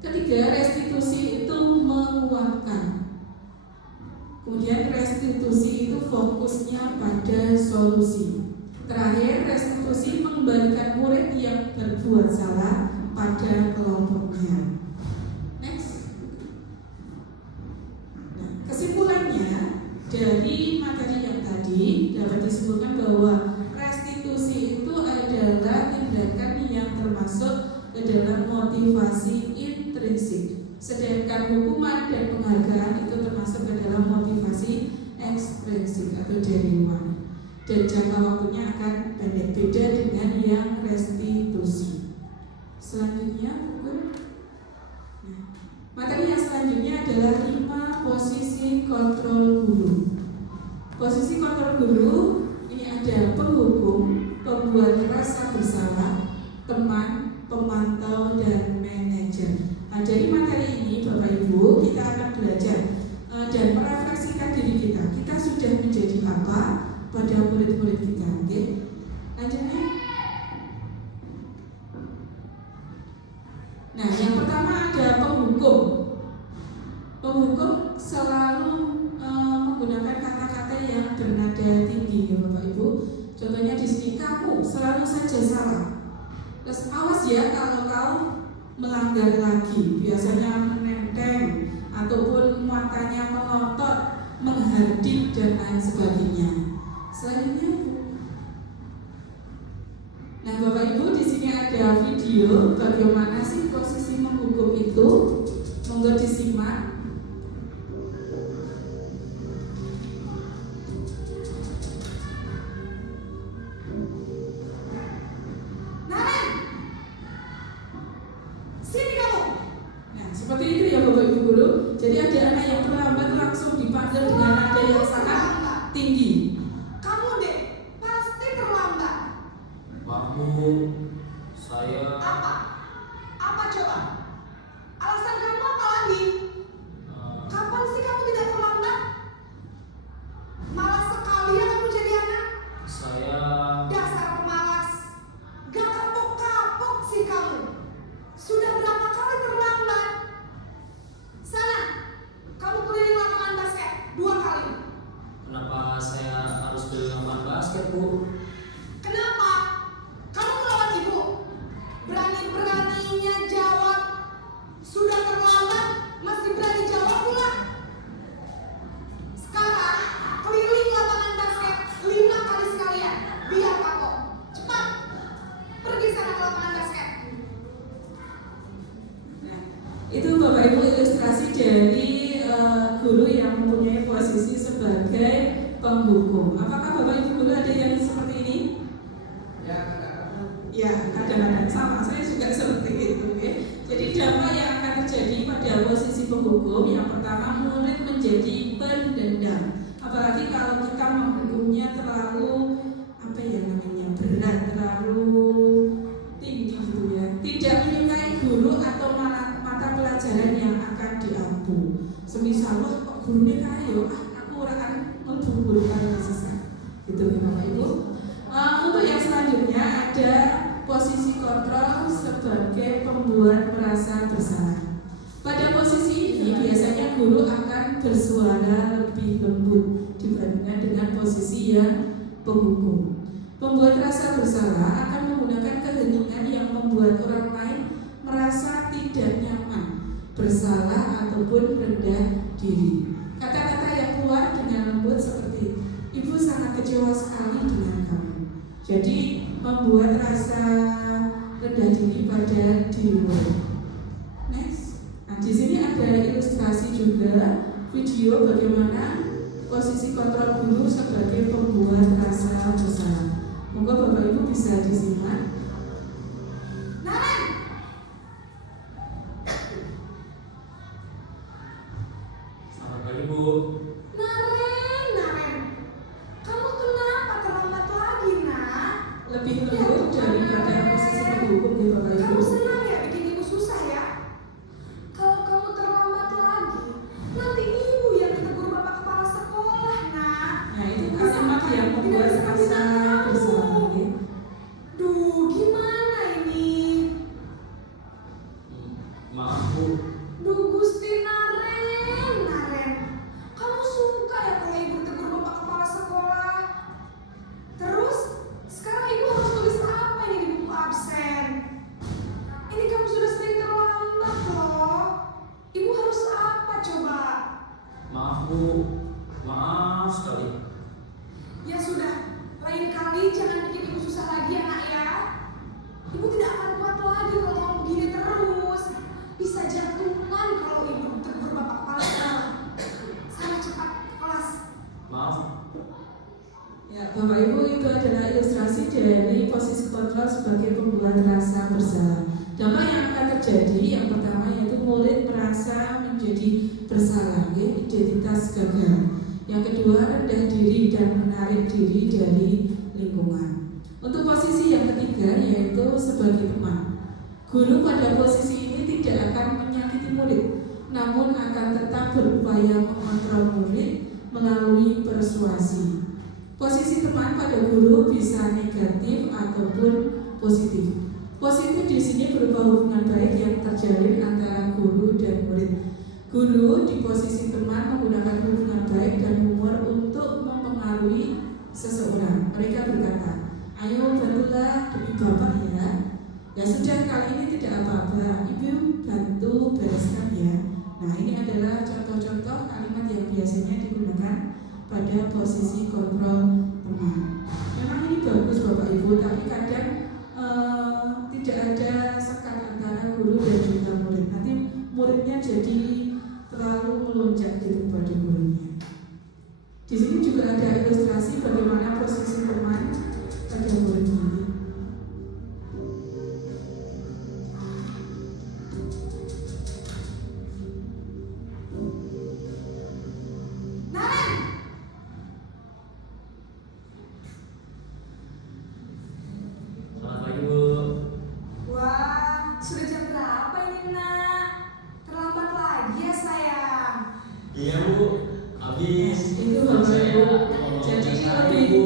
ketiga, restitusi itu menguatkan. Kemudian restitusi itu fokusnya pada solusi. Terakhir, restitusi mengembalikan murid yang berbuat salah pada kelompoknya. Next. Nah, kesimpulannya dari materi yang tadi dapat disebutkan bahwa restitusi itu adalah tindakan yang termasuk ke dalam motivasi intrinsik, sedangkan hukuman dan penghargaan itu termasuk ke dalam motivasi ekstrinsik atau dari luar. Dan jangka waktunya akan pendek, beda dengan yang restitusi. Selanjutnya, materi yang selanjutnya adalah 5 posisi kontrol guru. Posisi kontrol guru ini ada penghukum, pembuat rasa bersalah, teman, pemantau, dan manajer. Nah, dari materi ini Bapak Ibu kita akan belajar dan merefleksikan diri kita. Kita sudah menjadi apa pada murid-murid kita, oke? Lanjutnya. Nah, yang pertama ada penghukum. Penghukum selalu menggunakan kata-kata yang bernada tinggi, ya Bapak Ibu. Contohnya di sini, kamu selalu saja salah. Terus awas ya kalau kau melanggar lagi. Biasanya menenteng ataupun muatannya melotot, menghardik dan lain sebagainya. Selanjutnya, nah Bapak Ibu di sini ada video bagaimana sih posisi menghukum itu. Monggo disimak. Seperti itu ya Bapak Ibu guru. Jadi ada anak yang terlambat langsung dipanggil dengan nada yang sangat tinggi. Kamu deh pasti terlambat. Maklum, saya. Apa? Apa coba? Alasan kamu apa lagi? Kapan sih kamu tidak terlambat? Malas sekali ya kamu jadi anak. Saya. Dasar pemalas. Gak kapok-kapok sih kamu. Sudah berapa kali terlambat? Sana, kamu keliling lapangan basket 2 kali. Kenapa saya harus beli lapangan basket, Bu? Kenapa? Kamu melawan ibu. Berani-beraninya jawab. Sudah terlambat, masih berani jawab pula. Sekarang, keliling lapangan basket 5 kali sekalian. Biar kapok. Cepat. Pergi sana ke lapangan basket. Itu Bapak Ibu ilustrasi dari guru yang mempunyai posisi sebagai penghukum. Apakah Bapak Ibu guru ada yang seperti ini? Ya, kadang-kadang sama. Saya juga seperti itu. Okay? Jadi dampak yang akan terjadi pada penghukum, yang pertama murid menjadi pendendam. Apalagi kalau kita menghukumnya terlalu berat, terlalu tinggi gitu ya. Tidak menyukai guru atau mata pelajaran yang akan diampu. Semisal kok gurunya kayo, aku akan memburu kalau sesat. Gitu ya Bapak Ibu. Untuk yang selanjutnya ada posisi kontrol sebagai pembuat merasa bersalah. Pada posisi ini biasanya guru akan bersuara lebih lembut dibandingkan dengan posisi yang penghukum. Pembuat rasa bersalah akan menggunakan keheningan yang membuat orang lain merasa tidak nyaman, bersalah ataupun rendah diri. Kata-kata yang keluar dengan lembut seperti, "Ibu sangat kecewa sekali dengan kamu." Jadi membuat rasa rendah diri pada diri murid. Next. Nah, di sini ada ilustrasi juga video bagaimana posisi kontrol guru sebagai pembuat rasa bersalah. Moga Bapak Ibu bisa disimak. Naren! Selamat pagi Bu. Naren, kamu kenapa terlambat lagi, nak? Lebih lembut daripada posisi penghukum di Bapak Ibu. Kamu senang ya bikin ibu susah ya? Kalau kamu terlambat lagi, nanti ibu yang ditegur bapak kepala sekolah, nak. Nah, itu kalimat yang membuat rasa bersalah. Duh, gimana ini? Maaf Bu. Duh, Gusti Naren. Kamu suka ya kalau ibu tegur bapak kepala sekolah? Terus, sekarang ibu harus tulis apa ini di buku absen? Ini kamu sudah sering terlambat loh. Ibu harus apa coba? Maaf Bu. Maaf sekali. Ya sudah, lain kali jangan bikin ibu susah lagi ya nak ya. Ibu tidak akan kuat lagi kalau kamu begini terus. Bisa jantungan kalau ibu tegur bapak kepala sekolah. Sana cepat ke kelas. Maaf. Ya, Bapak Ibu, itu adalah ilustrasi dari posisi kontrol sebagai pembuat rasa bersalah. Dampak yang akan terjadi, yang pertama yaitu murid merasa menjadi bersalah, ya, identitas gagal. Yang kedua, rendah diri dan menarik diri dari lingkungan. Untuk posisi yang ketiga yaitu sebagai teman. Guru pada posisi ini tidak akan menyakiti murid, namun akan tetap berupaya mengontrol murid melalui persuasi. Posisi teman pada guru bisa negatif ataupun positif. Positif di sini berupa hubungan baik yang terjalin antara guru dan murid. Guru di posisi teman menggunakan hubungan baik dan humor untuk mempengaruhi seseorang. Mereka berkata, "Ayo bantulah demi bapak ya. Ya sudah, kali ini tidak apa-apa. Ibu bantu bereskan ya." Nah, ini adalah contoh-contoh kalimat yang biasanya digunakan pada posisi kontrol teman. Memang ini bagus Bapak Ibu, tapi kadang tidak ada sekat antara guru dan juga murid. Nanti muridnya jadi terlalu melonjak gitu pada gurunya. Di sini juga ada ilustrasi bagaimana posisi teman pada murid ini. Selamat pagi Bu. Wah, sudah jam berapa ini nak? Terlambat lagi ya sayang. Iya Bu. Habis. Itu Bapak Saya Ibu. mau Jadi sekarang, lebih Bu.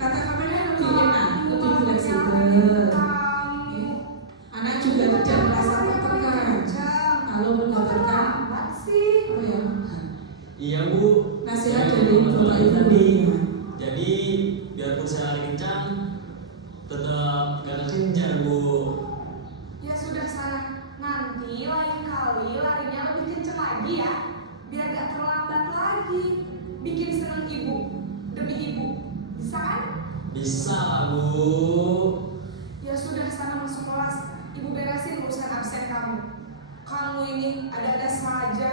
kata-katanya lebih enak, lebih fleksibel. Anak juga tidak merasa tertekan kalau mendapatkan Lambat sih. apa ya, Iya Bu. nasihat Saya dari mau Bapak Ibu. tadi. Jadi biarpun saya lari kencang, tetap gak kencang Bu. Ya sudah sana. Nanti lain kali larinya lebih kenceng lagi ya. Biar gak terlambat lagi. Bikin seneng ibu. Demi ibu. Bisa kan? Bisa lah Bu. Ya sudah sana masuk kelas. Ibu beresin urusan absen kamu. Kamu ini ada-ada saja.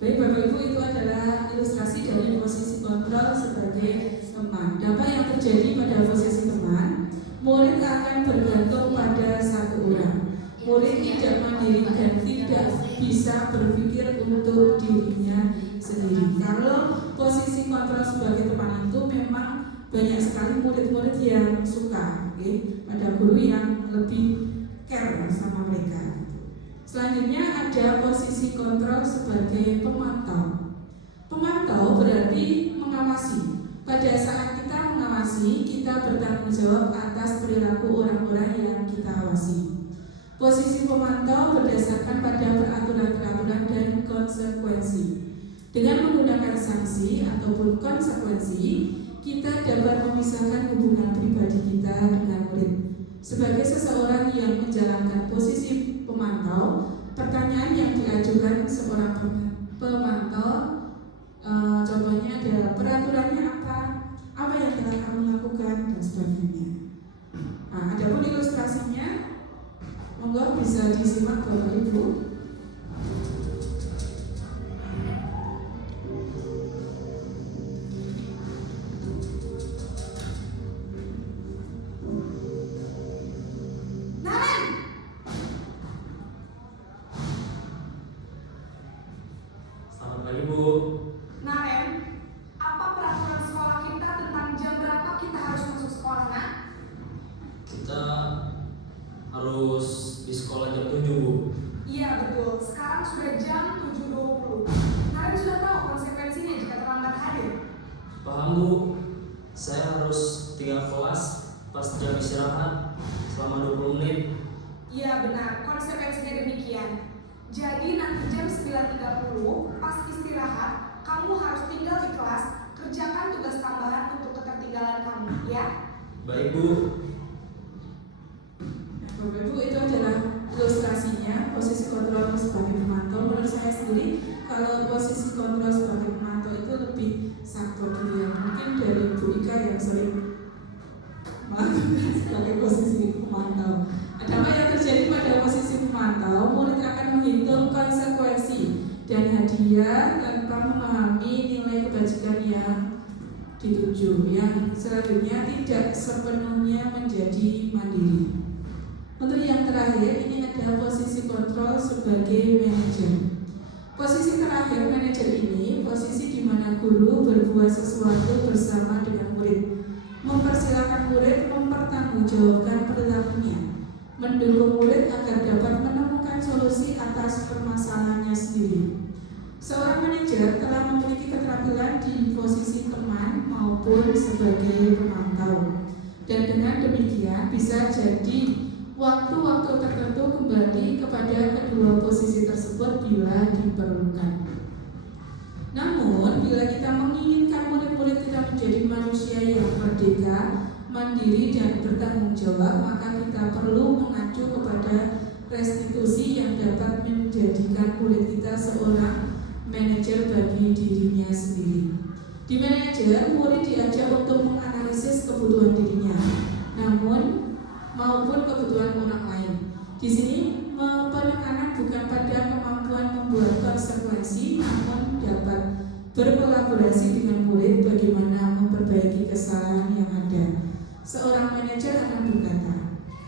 Baik Bapak Ibu, itu adalah ilustrasi dari posisi kontrol sebagai teman. Dampak yang terjadi pada posisi teman, murid akan bergantung pada satu orang. Murid tidak mandiri dan tidak bisa berpikir untuk dirinya sendiri. Kalau posisi kontrol sebagai teman itu memang banyak sekali murid-murid yang suka, pada guru yang lebih care sama mereka. Selanjutnya ada posisi kontrol sebagai pemantau. Pemantau berarti mengawasi. Pada saat kita mengawasi, kita bertanggung jawab atas perilaku orang-orang yang kita awasi. Posisi pemantau berdasarkan pada peraturan-peraturan dan konsekuensi. Dengan menggunakan sanksi ataupun konsekuensi, kita dapat memisahkan hubungan pribadi kita dengan murid. Sebagai seseorang yang menjalankan posisi pemantau, pertanyaan yang diajukan seorang pemantau, contohnya adalah peraturannya apa yang telah kamu lakukan, dan sebagainya. Nah, ada pun ilustrasinya, monggo bisa disimak Bapak Ibu. Selamat pagi Bu. Naren, apa peraturan sekolah kita tentang jam berapa kita harus masuk sekolah, Nak? Kita harus di sekolah jam 7 Bu. Iya betul, sekarang sudah jam 7.20. Naren sudah tahu konsekuensinya jika terlambat hadir. Paham Bu, saya harus tinggal kelas pas jam istirahat selama 20 menit. Iya benar, konsekuensinya demikian. Jadi nanti jam 9.30 pas istirahat, kamu harus tinggal di kelas, kerjakan tugas tambahan untuk ketertinggalan kamu, ya? Baik Bu. Nah, Bapak Ibu, itu adalah ilustrasinya posisi kontrol sebagai pemantau. Menurut saya sendiri, kalau posisi kontrol sebagai pemantau itu lebih sakit ya. Mungkin dari Bu Ika yang sering melakukan sebagai posisi pemantau. Ada apa yang terjadi pada posisi pemantau? Murid akan menghitung konsekuensi dan hadiah tanpa memahami nilai kebajikan yang dituju. Yang selanjutnya tidak sepenuhnya menjadi mandiri. Untuk yang terakhir, ini ada posisi kontrol sebagai manajer. Posisi terakhir manajer ini posisi di mana guru berbuat sesuatu bersama dengan murid, mempersilahkan murid mempertanggungjawabkan perilakunya, mendukung murid agar dapat menemukan solusi atas permasalahannya sendiri. Seorang manajer telah memiliki keterampilan di posisi teman maupun sebagai pemantau, dan dengan demikian bisa jadi waktu-waktu tertentu kembali kepada kedua posisi tersebut bila diperlukan. Namun, bila kita menginginkan murid-murid kita menjadi manusia yang merdeka, mandiri dan bertanggung jawab, maka kita perlu mengacu kepada restitusi yang dapat menjadikan murid kita seorang manajer bagi dirinya sendiri. Di manajer, murid diajak untuk menganalisis kebutuhan dirinya, namun maupun kebutuhan orang lain. Di sini penekanan bukan pada kemampuan membuat konsekuensi, namun dapat berkolaborasi dengan murid bagaimana memperbaiki kesalahan yang ada. Seorang manajer akan berkata,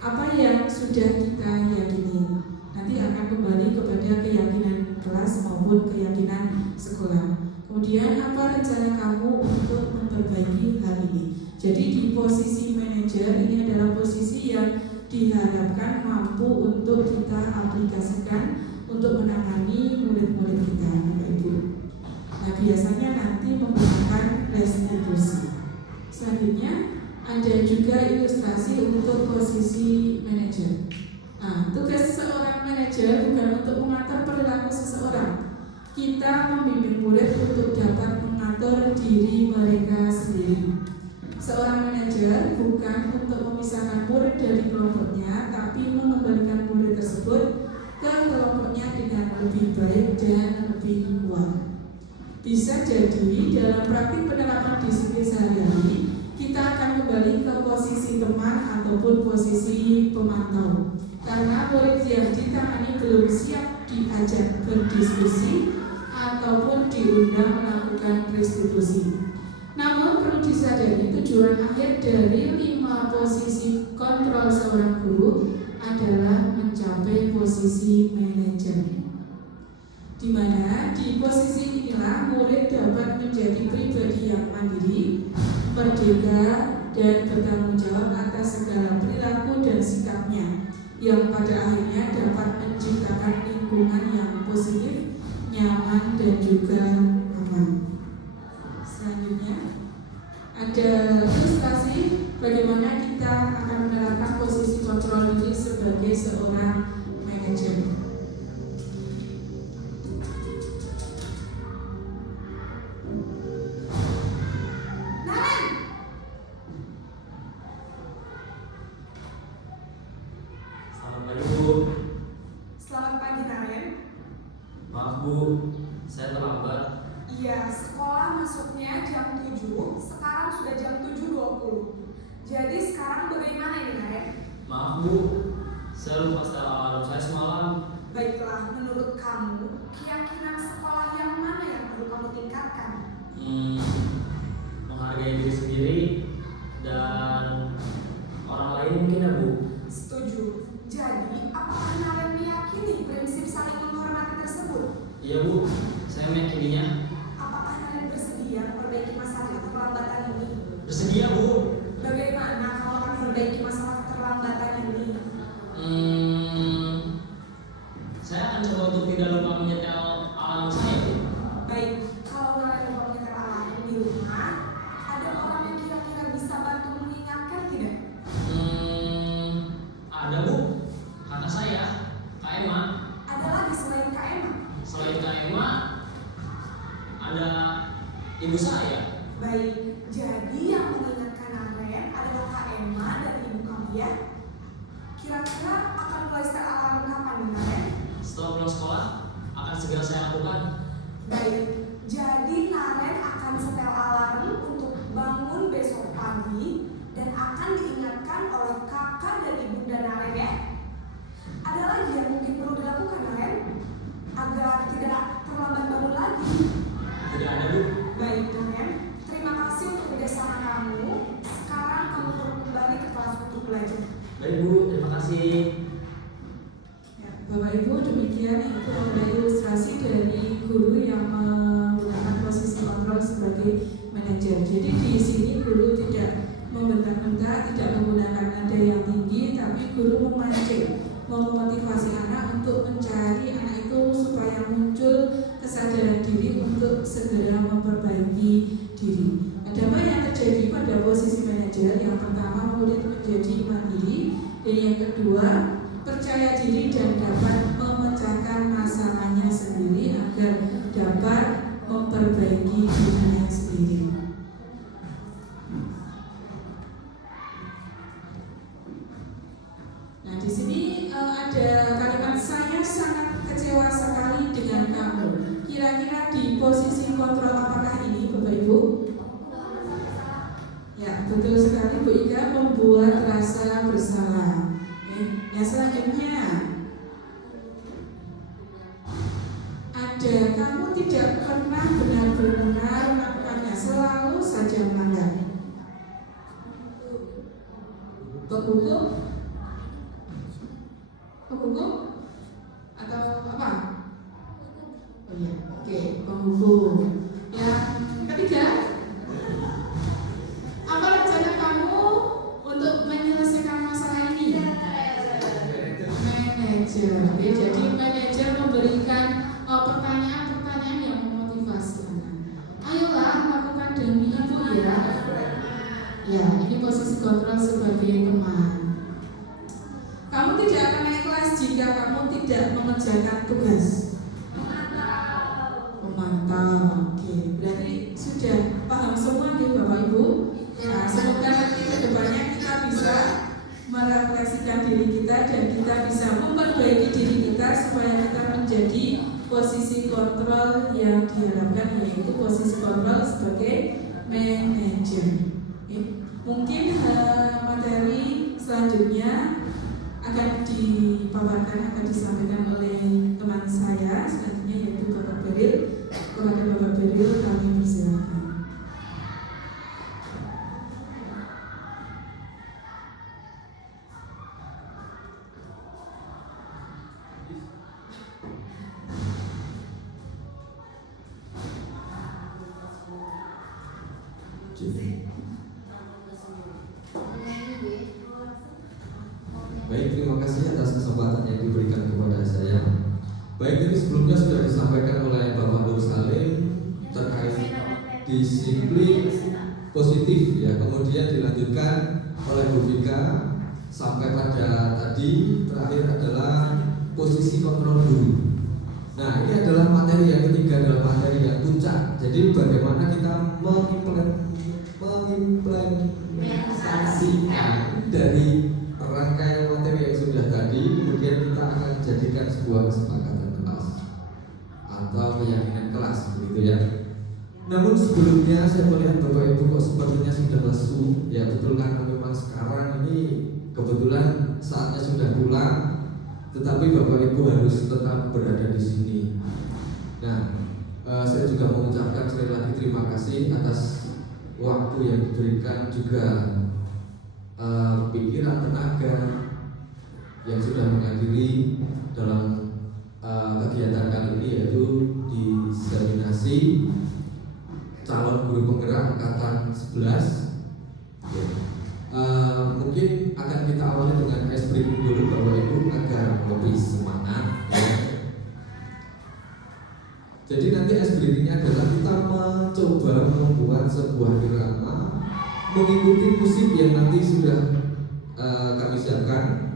apa yang sudah kita yakini nanti akan kembali kepada keyakinan kelas maupun keyakinan sekolah. Kemudian apa rencana kamu untuk memperbaiki hal ini? Jadi di posisi manajer ini adalah posisi yang diharapkan mampu untuk kita aplikasikan untuk menangani murid-murid kita, Bapak Ibu. Nah, biasanya nanti menggunakan restitusi. Selanjutnya ada juga ilustrasi untuk posisi manajer. Nah, tugas seorang manajer bukan untuk mengatur perilaku seseorang. Kita membimbing murid untuk dapat mengatur diri mereka sendiri. Seorang manajer bukan untuk memisahkan murid dari kelompoknya, tapi mengembalikan murid tersebut ke kelompoknya dengan lebih baik dan lebih kuat. Bisa jadi dalam praktik penerapan disiplin sehari-hari, kita akan kembali ke posisi teman ataupun posisi pemantau. Karena murid yang ditangani belum siap diajak berdiskusi ataupun diundang melakukan restitusi. Namun perlu disadari tujuan akhir dari 5 posisi kontrol seorang guru adalah mencapai mencapai posisi manajer. Di mana di posisi inilah murid dapat menjadi pribadi yang mandiri, merdeka, dan bertanggung jawab atas segala perilaku dan sikapnya, yang pada akhirnya dapat menciptakan lingkungan yang positif, nyaman, dan juga aman. Selanjutnya ada ilustrasi bagaimana kita akan menerapkan posisi kontrol diri sebagai seorang manajer. Selamat pagi Bu. Selamat pagi Naren. Maaf Bu, saya terlambat. Iya, sekolah masuknya jam 7, sekarang sudah jam 7.20. Jadi sekarang bagaimana ini Naren? Maaf Bu, saya lupa setel alarm saya semalam. Baiklah, menurut kamu, keyakinan sekolah yang mana yang perlu kamu tingkatkan? Menghargai diri sendiri dan orang lain mungkin ya Bu. Setuju. Jadi, apakah Naren meyakini prinsip saling menghormati tersebut? Iya Bu, saya meyakininya. Apakah Naren bersedia memperbaiki masalah keterlambatan ini? Bersedia Bu. Bagaimana kamu akan memperbaiki masalah keterlambatan ini? Saya akan coba untuk tidak lupa menyetel alarm saya Bu. Baik, kalau Naren lupa menyetel alarm di rumah, ada orang yang kira-kira bisa bantu mengingatkan tidak? Ada Bu, kakak saya, Kak Emma. Ada lagi selain Kak Emma? Selain Kak Emma, ada ibu saya. Baik, jadi yang mengingatkan Naren adalah Kak Emma dan ibu kamu ya? Kira-kira akan mulai setel alarm kapan nih Naren? Setelah pulang sekolah, akan segera saya lakukan. Baik, jadi Naren akan setel alarm untuk bangun besok pagi dan akan diingatkan oleh kakak dan ibunda Naren ya. Ada lagi yang mungkin perlu dilakukan Naren agar tidak terlambat bangun lagi? Tidak ada Bu. Baik Naren, terima kasih untuk kerjasama kamu. Sekarang kamu perlu kembali ke kelas untuk belajar. Baik Bu, terima kasih. Ya, Bapak Ibu, demikian itu adalah ilustrasi dari guru yang menggunakan posisi kontrol sebagai manajer. Jadi di sini guru tidak membentak-bentak, tidak menggunakan nada yang tinggi, tapi guru memancing, memotivasi anak untuk mencari anak itu supaya muncul kesadaran diri untuk segera memperbaiki diri. Ada apa yang terjadi pada posisi manajer? Yang pertama, murid menjadi mandiri, dan yang kedua, percaya diri dan dapat memecahkan masalahnya sendiri agar dapat memperbaiki dirinya sendiri. Nah, di sini ada kalimat saya sangat kecewa sekali dengan kamu. Kira-kira di posisi kontrol apakah ini, Bapak Ibu? Ya, betul sekali Bu Ika, membuat rasa bersalah. Yang selanjutnya ada kamu tidak pernah benar-benar melakukannya, selalu saja melanggar. Penghukum? Penghukum? Atau apa? Oh iya, oke, penghukum. Yang ketiga, apa rencana kamu untuk menyelesaikan masalah ini? Manajer. Oke, jadi manajer memberikan pertanyaan-pertanyaan yang memotivasi anak. Ayolah lakukan demi ibu ya. Ya, ini posisi kontrol sebagai teman. Kamu tidak akan naik kelas jika kamu tidak mengerjakan tugas. Memantau. Oke, berarti sudah paham semua nih Bapak Ibu. Nah, semoga nanti ke depannya kita bisa merefleksikan diri kita dan kita bisa memperbaiki diri kita supaya kita menjadi posisi kontrol yang diharapkan, yaitu posisi kontrol sebagai manajer. Mungkin materi selanjutnya akan dipaparkan, akan disampaikan oleh teman saya selanjutnya, yaitu Bapak Beril. Kepada Bapak Beril kami persilakan. Baik, terima kasih atas kesempatan yang diberikan kepada saya. Baik, jadi sebelumnya sudah disampaikan oleh Bapak Nur Salim terkait disiplin positif ya, kemudian dilanjutkan oleh Bu Vika sampai pada tadi terakhir adalah posisi kontrol guru. Nah, ini adalah materi yang ketiga, adalah materi yang puncak. Jadi bagaimana kita mengimplementasikan dari rangkaian materi yang sudah tadi, kemudian kita akan jadikan sebuah kesepakatan kelas atau keyakinan kelas, begitu ya. Namun sebelumnya saya melihat Bapak Ibu kok sepertinya sudah lesu. Ya betul, karena memang sekarang ini kebetulan saatnya sudah pulang, tetapi Bapak Ibu harus tetap berada di sini. Nah, saya juga mengucapkan sekali lagi terima kasih atas waktu yang diberikan, juga pikiran, tenaga yang sudah menghadiri dalam kegiatan kali ini, yaitu diseminasi calon guru penggerak angkatan 11. Mungkin akan kita awali dengan ice breaking dulu Bapak Ibu agar lebih semangat ya. Jadi nanti ice breakingnya adalah kita mencoba membuat sebuah irama mengikuti musik yang nanti sudah kami siapkan.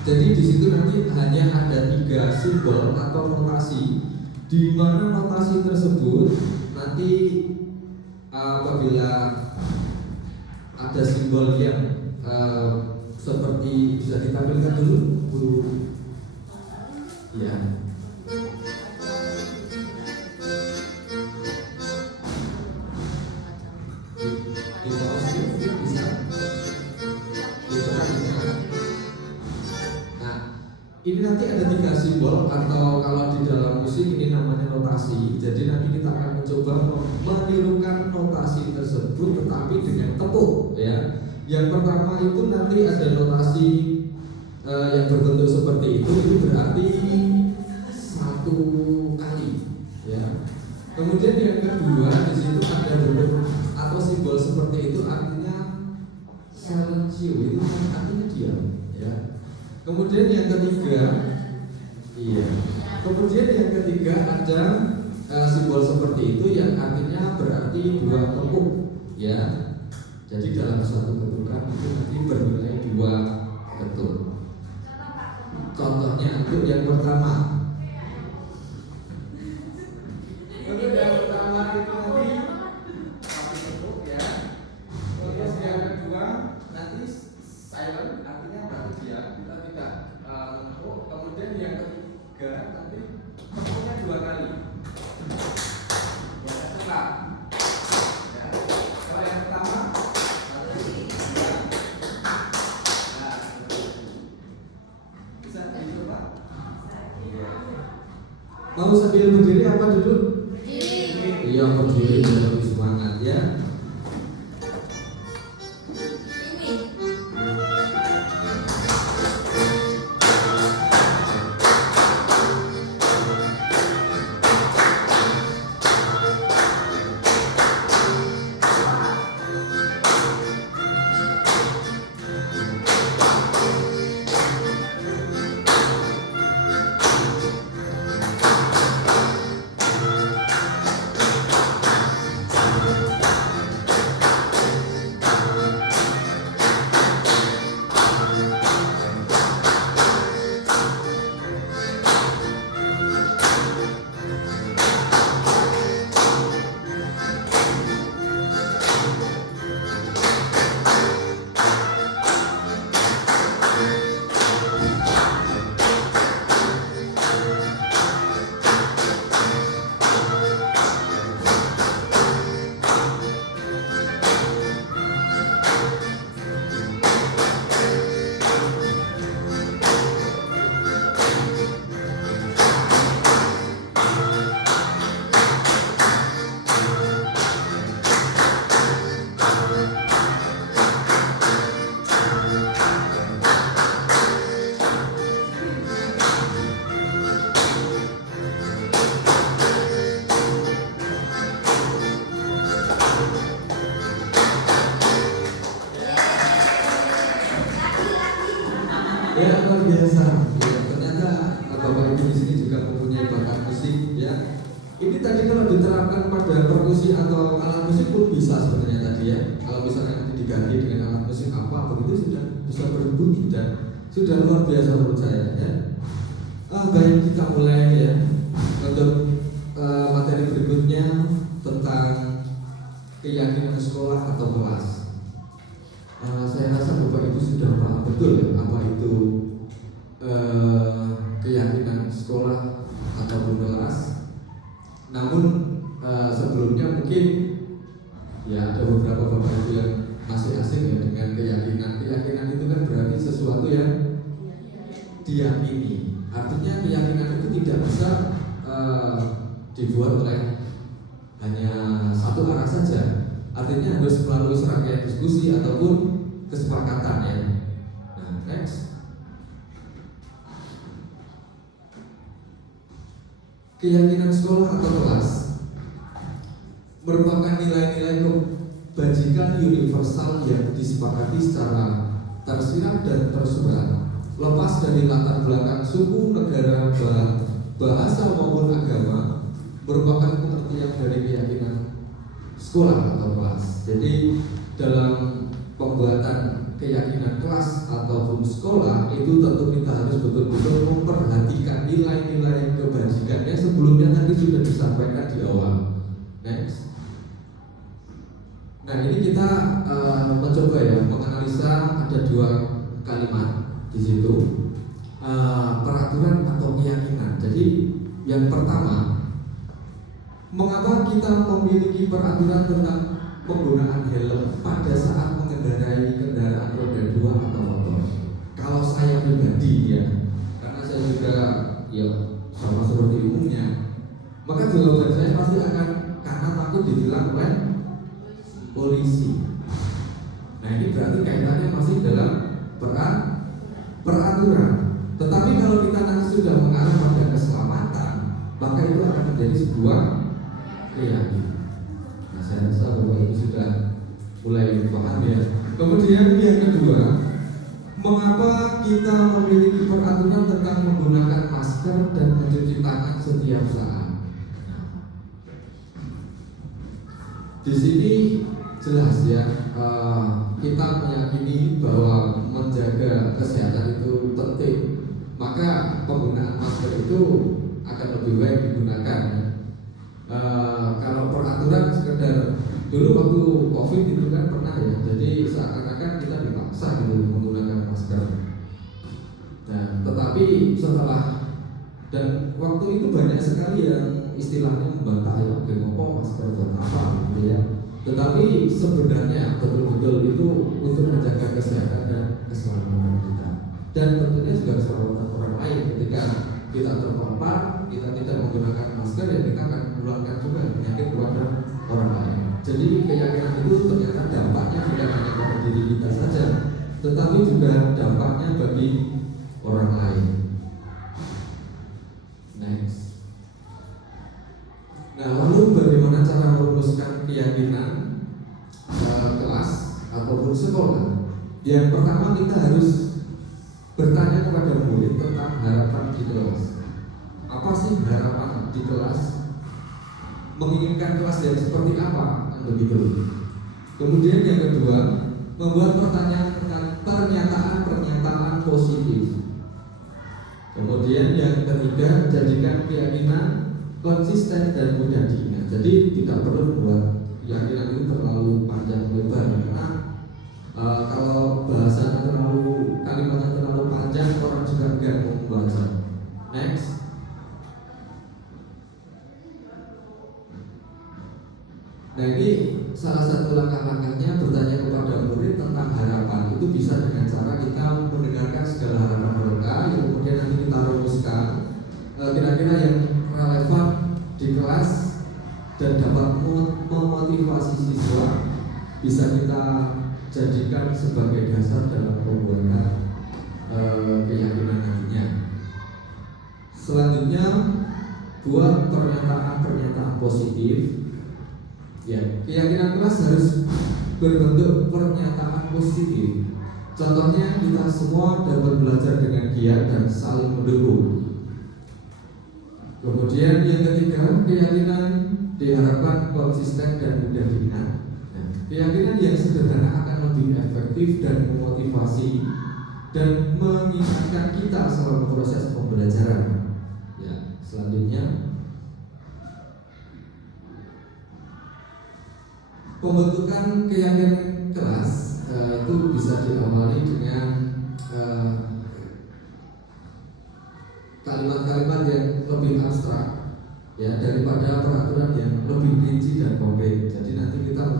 Jadi di situ nanti hanya ada 3 simbol atau notasi, di mana notasi tersebut nanti apabila ada simbol yang seperti, bisa ditampilkan dulu Bu ya. Ini nanti ada 3 simbol, atau kalau di dalam musik ini namanya notasi. Jadi nanti kita akan mencoba menirukan notasi tersebut tetapi dengan tepuk ya. Yang pertama itu nanti ada notasi yang berbentuk seperti itu berarti 1 kali ya. Kemudian yang kedua di situ ada bentuk atau simbol seperti itu, artinya silencio, itu artinya diam ya. Kemudian yang ketiga, kemudian yang ketiga ada simbol seperti itu yang artinya berarti 2 tepuk ya. Jadi dalam satu ketukan itu nanti bernilai 2 ketuk. Contohnya untuk yang pertama. Untuk yang pertama itu nanti 1 tepuk ya. Terus yang kedua nanti silent, artinya berarti diam, kita tidak menepuk. Kemudian yang ketiga nanti tepuknya 2 kali. Ya, tetap. Ya. Kalau yang pertama bisa dicoba. Mau sambil berdiri apa duduk? Berdiri. Iya, berdiri biar lebih semangat ya. terapkan pada perkusi atau alat musik pun bisa sebenarnya tadi ya. Kalau misalnya nanti diganti dengan alat musik apa begitu sudah bisa berbunyi dan sudah luar biasa menurut saya ya. Baik, kita mulai ya untuk materi berikutnya tentang keyakinan sekolah atau kelas. Saya rasa Bapak Ibu sudah paham betul ya apa itu keyakinan sekolah ataupun kelas. Namun sebelumnya mungkin ya ada beberapa Bapak Ibu yang masih asing ya dengan keyakinan. Keyakinan itu kan berarti sesuatu yang diyakini. Artinya keyakinan itu tidak bisa dibuat oleh hanya satu arah saja. Artinya harus melalui serangkaian diskusi ataupun kesepakatan ya. Nah, next. Keyakinan sekolah atau kelas merupakan nilai-nilai kebajikan universal yang disepakati secara tersirat dan tersurat, lepas dari latar belakang suku, negara, bahasa maupun agama, merupakan pengertian dari keyakinan sekolah atau kelas. Jadi dalam pembuatan keyakinan kelas ataupun sekolah itu tentu kita harus betul-betul memperhatikan nilai-nilai kebajikannya sebelumnya tadi sudah disampaikan di awal. Next. Nah ini kita mencoba ya menganalisa ada dua kalimat di situ, peraturan atau keyakinan. Jadi yang pertama, mengapa kita memiliki peraturan tentang penggunaan helm pada saat mengendarai kendaraan roda 2 atau motor? Kalau saya pribadi ya, karena saya juga ya sama seperti umumnya, maka jawaban saya pasti akan karena takut ditilang oleh polisi. Nah ini berarti kaitannya masih dalam peraturan. Tetapi kalau kita nanti sudah mengarah pada keselamatan, maka itu akan menjadi sebuah keyakinan. Nah, saya rasa Bapak Ibu sudah mulai paham ya. Kemudian yang kedua, mengapa kita memiliki peraturan tentang menggunakan masker dan mencuci tangan setiap saat? Di sini jelas ya, kita meyakini bahwa menjaga kesehatan itu penting, maka penggunaan masker itu akan lebih baik digunakan. Kalau peraturan sekedar dulu waktu COVID itu kan pernah ya, jadi seakan-akan kita dipaksa gitu menggunakan masker. Nah, tetapi setelah dan waktu itu banyak sekali yang istilahnya membantah ya, kenapa masker buat apa gitu ya. Tetapi sebenarnya betul-betul itu untuk menjaga kesehatan dan keselamatan kita, dan tentunya juga keselamatan orang lain. Ketika kita terpapar, kita tidak menggunakan masker, ya kita akan menularkan juga penyakit kepada orang lain. Jadi keyakinan itu ternyata dampaknya bukan hanya pada diri kita saja, tetapi juga dampaknya bagi orang lain. Next. Nah, lalu bagaimana cara merumuskan keyakinan kelas ataupun sekolah? Yang pertama kita harus bertanya kepada murid tentang harapan di kelas. Apa sih harapan di kelas? Menginginkan kelas yang seperti apa? Begitu. Kemudian yang kedua, membuat pertanyaan tentang pernyataan positif. Kemudian yang ketiga, jadikan keyakinan konsisten dan mudah diingat. Jadi tidak perlu membuat keyakinan itu terlalu panjang lebar, karena kalau bahasanya terlalu, kalimatnya terlalu panjang, orang juga enggak mau membaca. Next. Nah ini salah satu langkah-langkahnya, bertanya kepada murid tentang harapan. Itu bisa dengan cara kita mendengarkan segala harapan mereka, yang kemudian nanti kita rumuskan kira-kira yang relevan di kelas dan dapat memotivasi siswa, bisa kita jadikan sebagai dasar dalam pembuatan keyakinan nantinya. Selanjutnya, buat pernyataan positif. Ya, keyakinan kelas harus berbentuk pernyataan positif. Contohnya, kita semua dapat belajar dengan giat dan saling mendukung. Kemudian yang ketiga, keyakinan diharapkan konsisten dan mudah diingat. Nah, keyakinan yang sederhana akan lebih efektif dan memotivasi dan mengingatkan kita selama proses pembelajaran. Ya, selanjutnya pembentukan keyakinan kelas itu bisa diawali dengan kalimat-kalimat yang lebih abstrak, ya, daripada peraturan yang lebih rinci dan konkret. Jadi nanti kita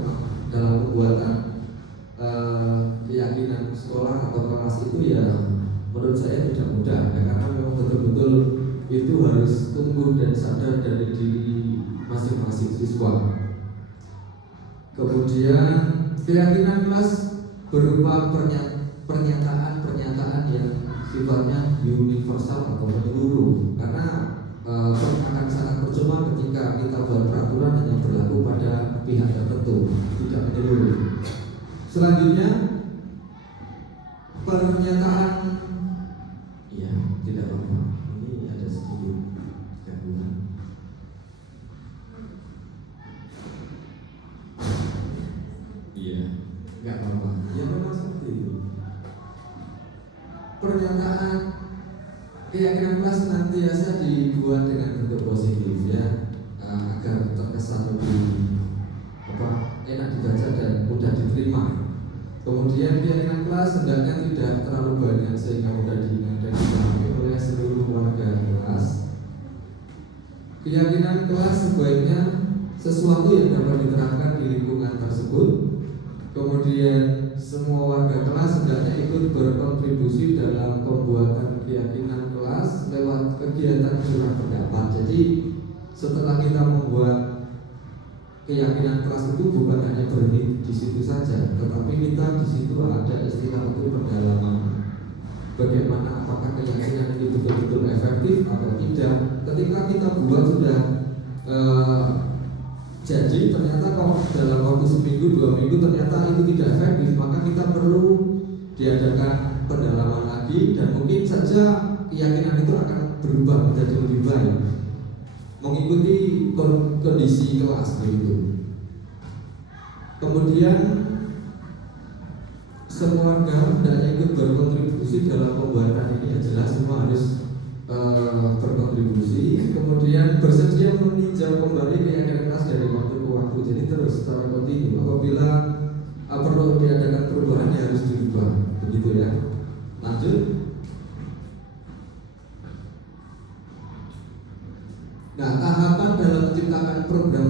dalam pembuatan keyakinan sekolah atau kelas itu ya menurut saya tidak mudah, ya, karena memang betul-betul itu harus tumbuh dan sadar dari diri masing-masing siswa. Kemudian keyakinan kelas berupa pernyataan-pernyataan yang sifatnya universal atau menyeluruh, karena akan sangat percuma ketika kita buat peraturan hanya berlaku pada pihak tertentu, tidak menyeluruh. Selanjutnya pernyataan, ya tidak apa-apa, ini ada sedikit gangguan. Iya, nggak apa-apa. Ya memang seperti itu. Pernyataan keyakinan kelas senantiasa dibuat dengan bentuk positif, ya, agar terkesan lebih enak dibaca dan mudah diterima. Kemudian keyakinan kelas hendaknya tidak terlalu banyak sehingga mudah diingat dan dipahami oleh seluruh warga kelas. Keyakinan kelas sebaiknya sesuatu yang dapat diterapkan di lingkungan tersebut. Kemudian semua warga kelas hendaknya ikut berkontribusi dalam pembuatan keyakinan kelas lewat kegiatan curah pendapat. Jadi setelah kita membuat keyakinan kelas itu bukan hanya berhenti di situ saja, tetapi kita di situ ada istilah untuk pendalaman. Bagaimana, apakah keyakinan ini betul-betul efektif atau tidak? Ketika kita buat sudah jadi ternyata kalau dalam waktu seminggu 2 minggu ternyata itu tidak efektif, maka kita perlu diadakan pendalaman lagi dan mungkin saja keyakinan itu akan berubah menjadi lebih baik mengikuti kondisi kelas begitu. Kemudian semua warga hendaknya ikut berkontribusi dalam pembuatan ini, yang jelas semua harus berkontribusi. Kemudian bersedia meninjau kembali keyakinan kelas dari waktu ke waktu, jadi terus secara kontinu. Apabila perlu diadakan perubahan ya harus dirubah, begitu ya. Lanjut. Nah, tahapan dalam menciptakan program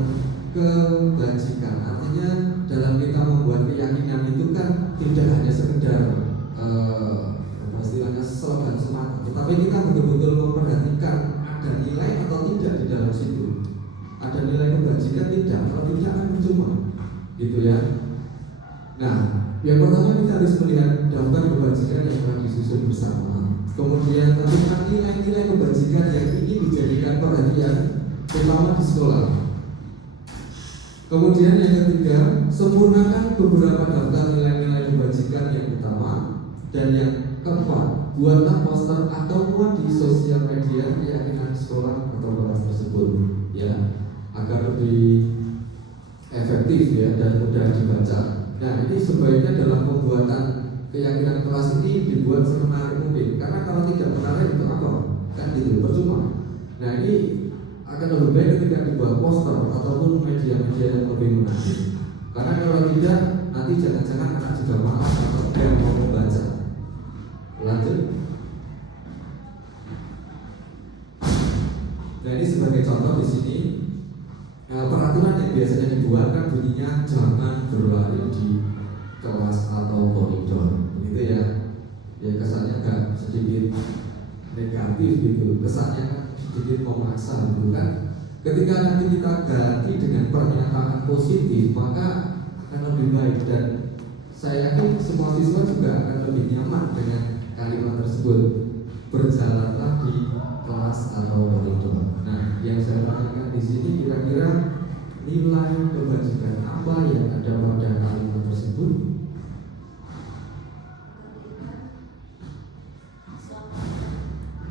kebajikan, artinya dalam kita membuat keyakinan itu kan tidak hanya sekedar istilahnya slogan semata, tetapi kita betul-betul memperhatikan ada nilai atau tidak di dalam situ. Ada nilai kebajikan tidak, kalau tidak kan percuma, gitu ya. Nah, yang pertama kita harus melihat daftar kebajikan yang telah disusun bersama. Kemudian tentukan nilai-nilai kebajikan yang ingin dijadikan perhatian utama di sekolah. Kemudian yang ketiga, sempurnakan beberapa daftar nilai-nilai kebajikan yang utama. Dan yang keempat, buatlah poster atau muat di sosial media keyakinan sekolah atau kelas tersebut, ya, agar lebih efektif ya dan mudah dibaca. Nah, ini sebaiknya dalam pembuatan keyakinan kelas ini dibuat semenarik mungkin, karena kalau tidak menarik itu apa? Kan gitu, percuma. Nah, ini akan lebih baik ketika dibuat poster ataupun media-media yang lebih menarik. Karena kalau tidak, nanti jangan-jangan anak juga malas atau tidak mau membaca. Lanjut. Nah, ini sebagai contoh di sini peraturan yang biasanya dibuat kan bunyinya jangan berlari di kelas atau koridor, begitu ya. Ya kesannya agak sedikit negatif gitu, kesannya kan sedikit memaksa gitu kan. Ketika nanti kita ganti dengan pernyataan positif, maka akan lebih baik dan saya yakin semua siswa juga akan lebih nyaman dengan kalimat tersebut. Berjalanlah di kelas atau koridor. Nah, yang saya tanyakan di sini kira-kira nilai kebajikan apa yang ada pada kalimat tersebut?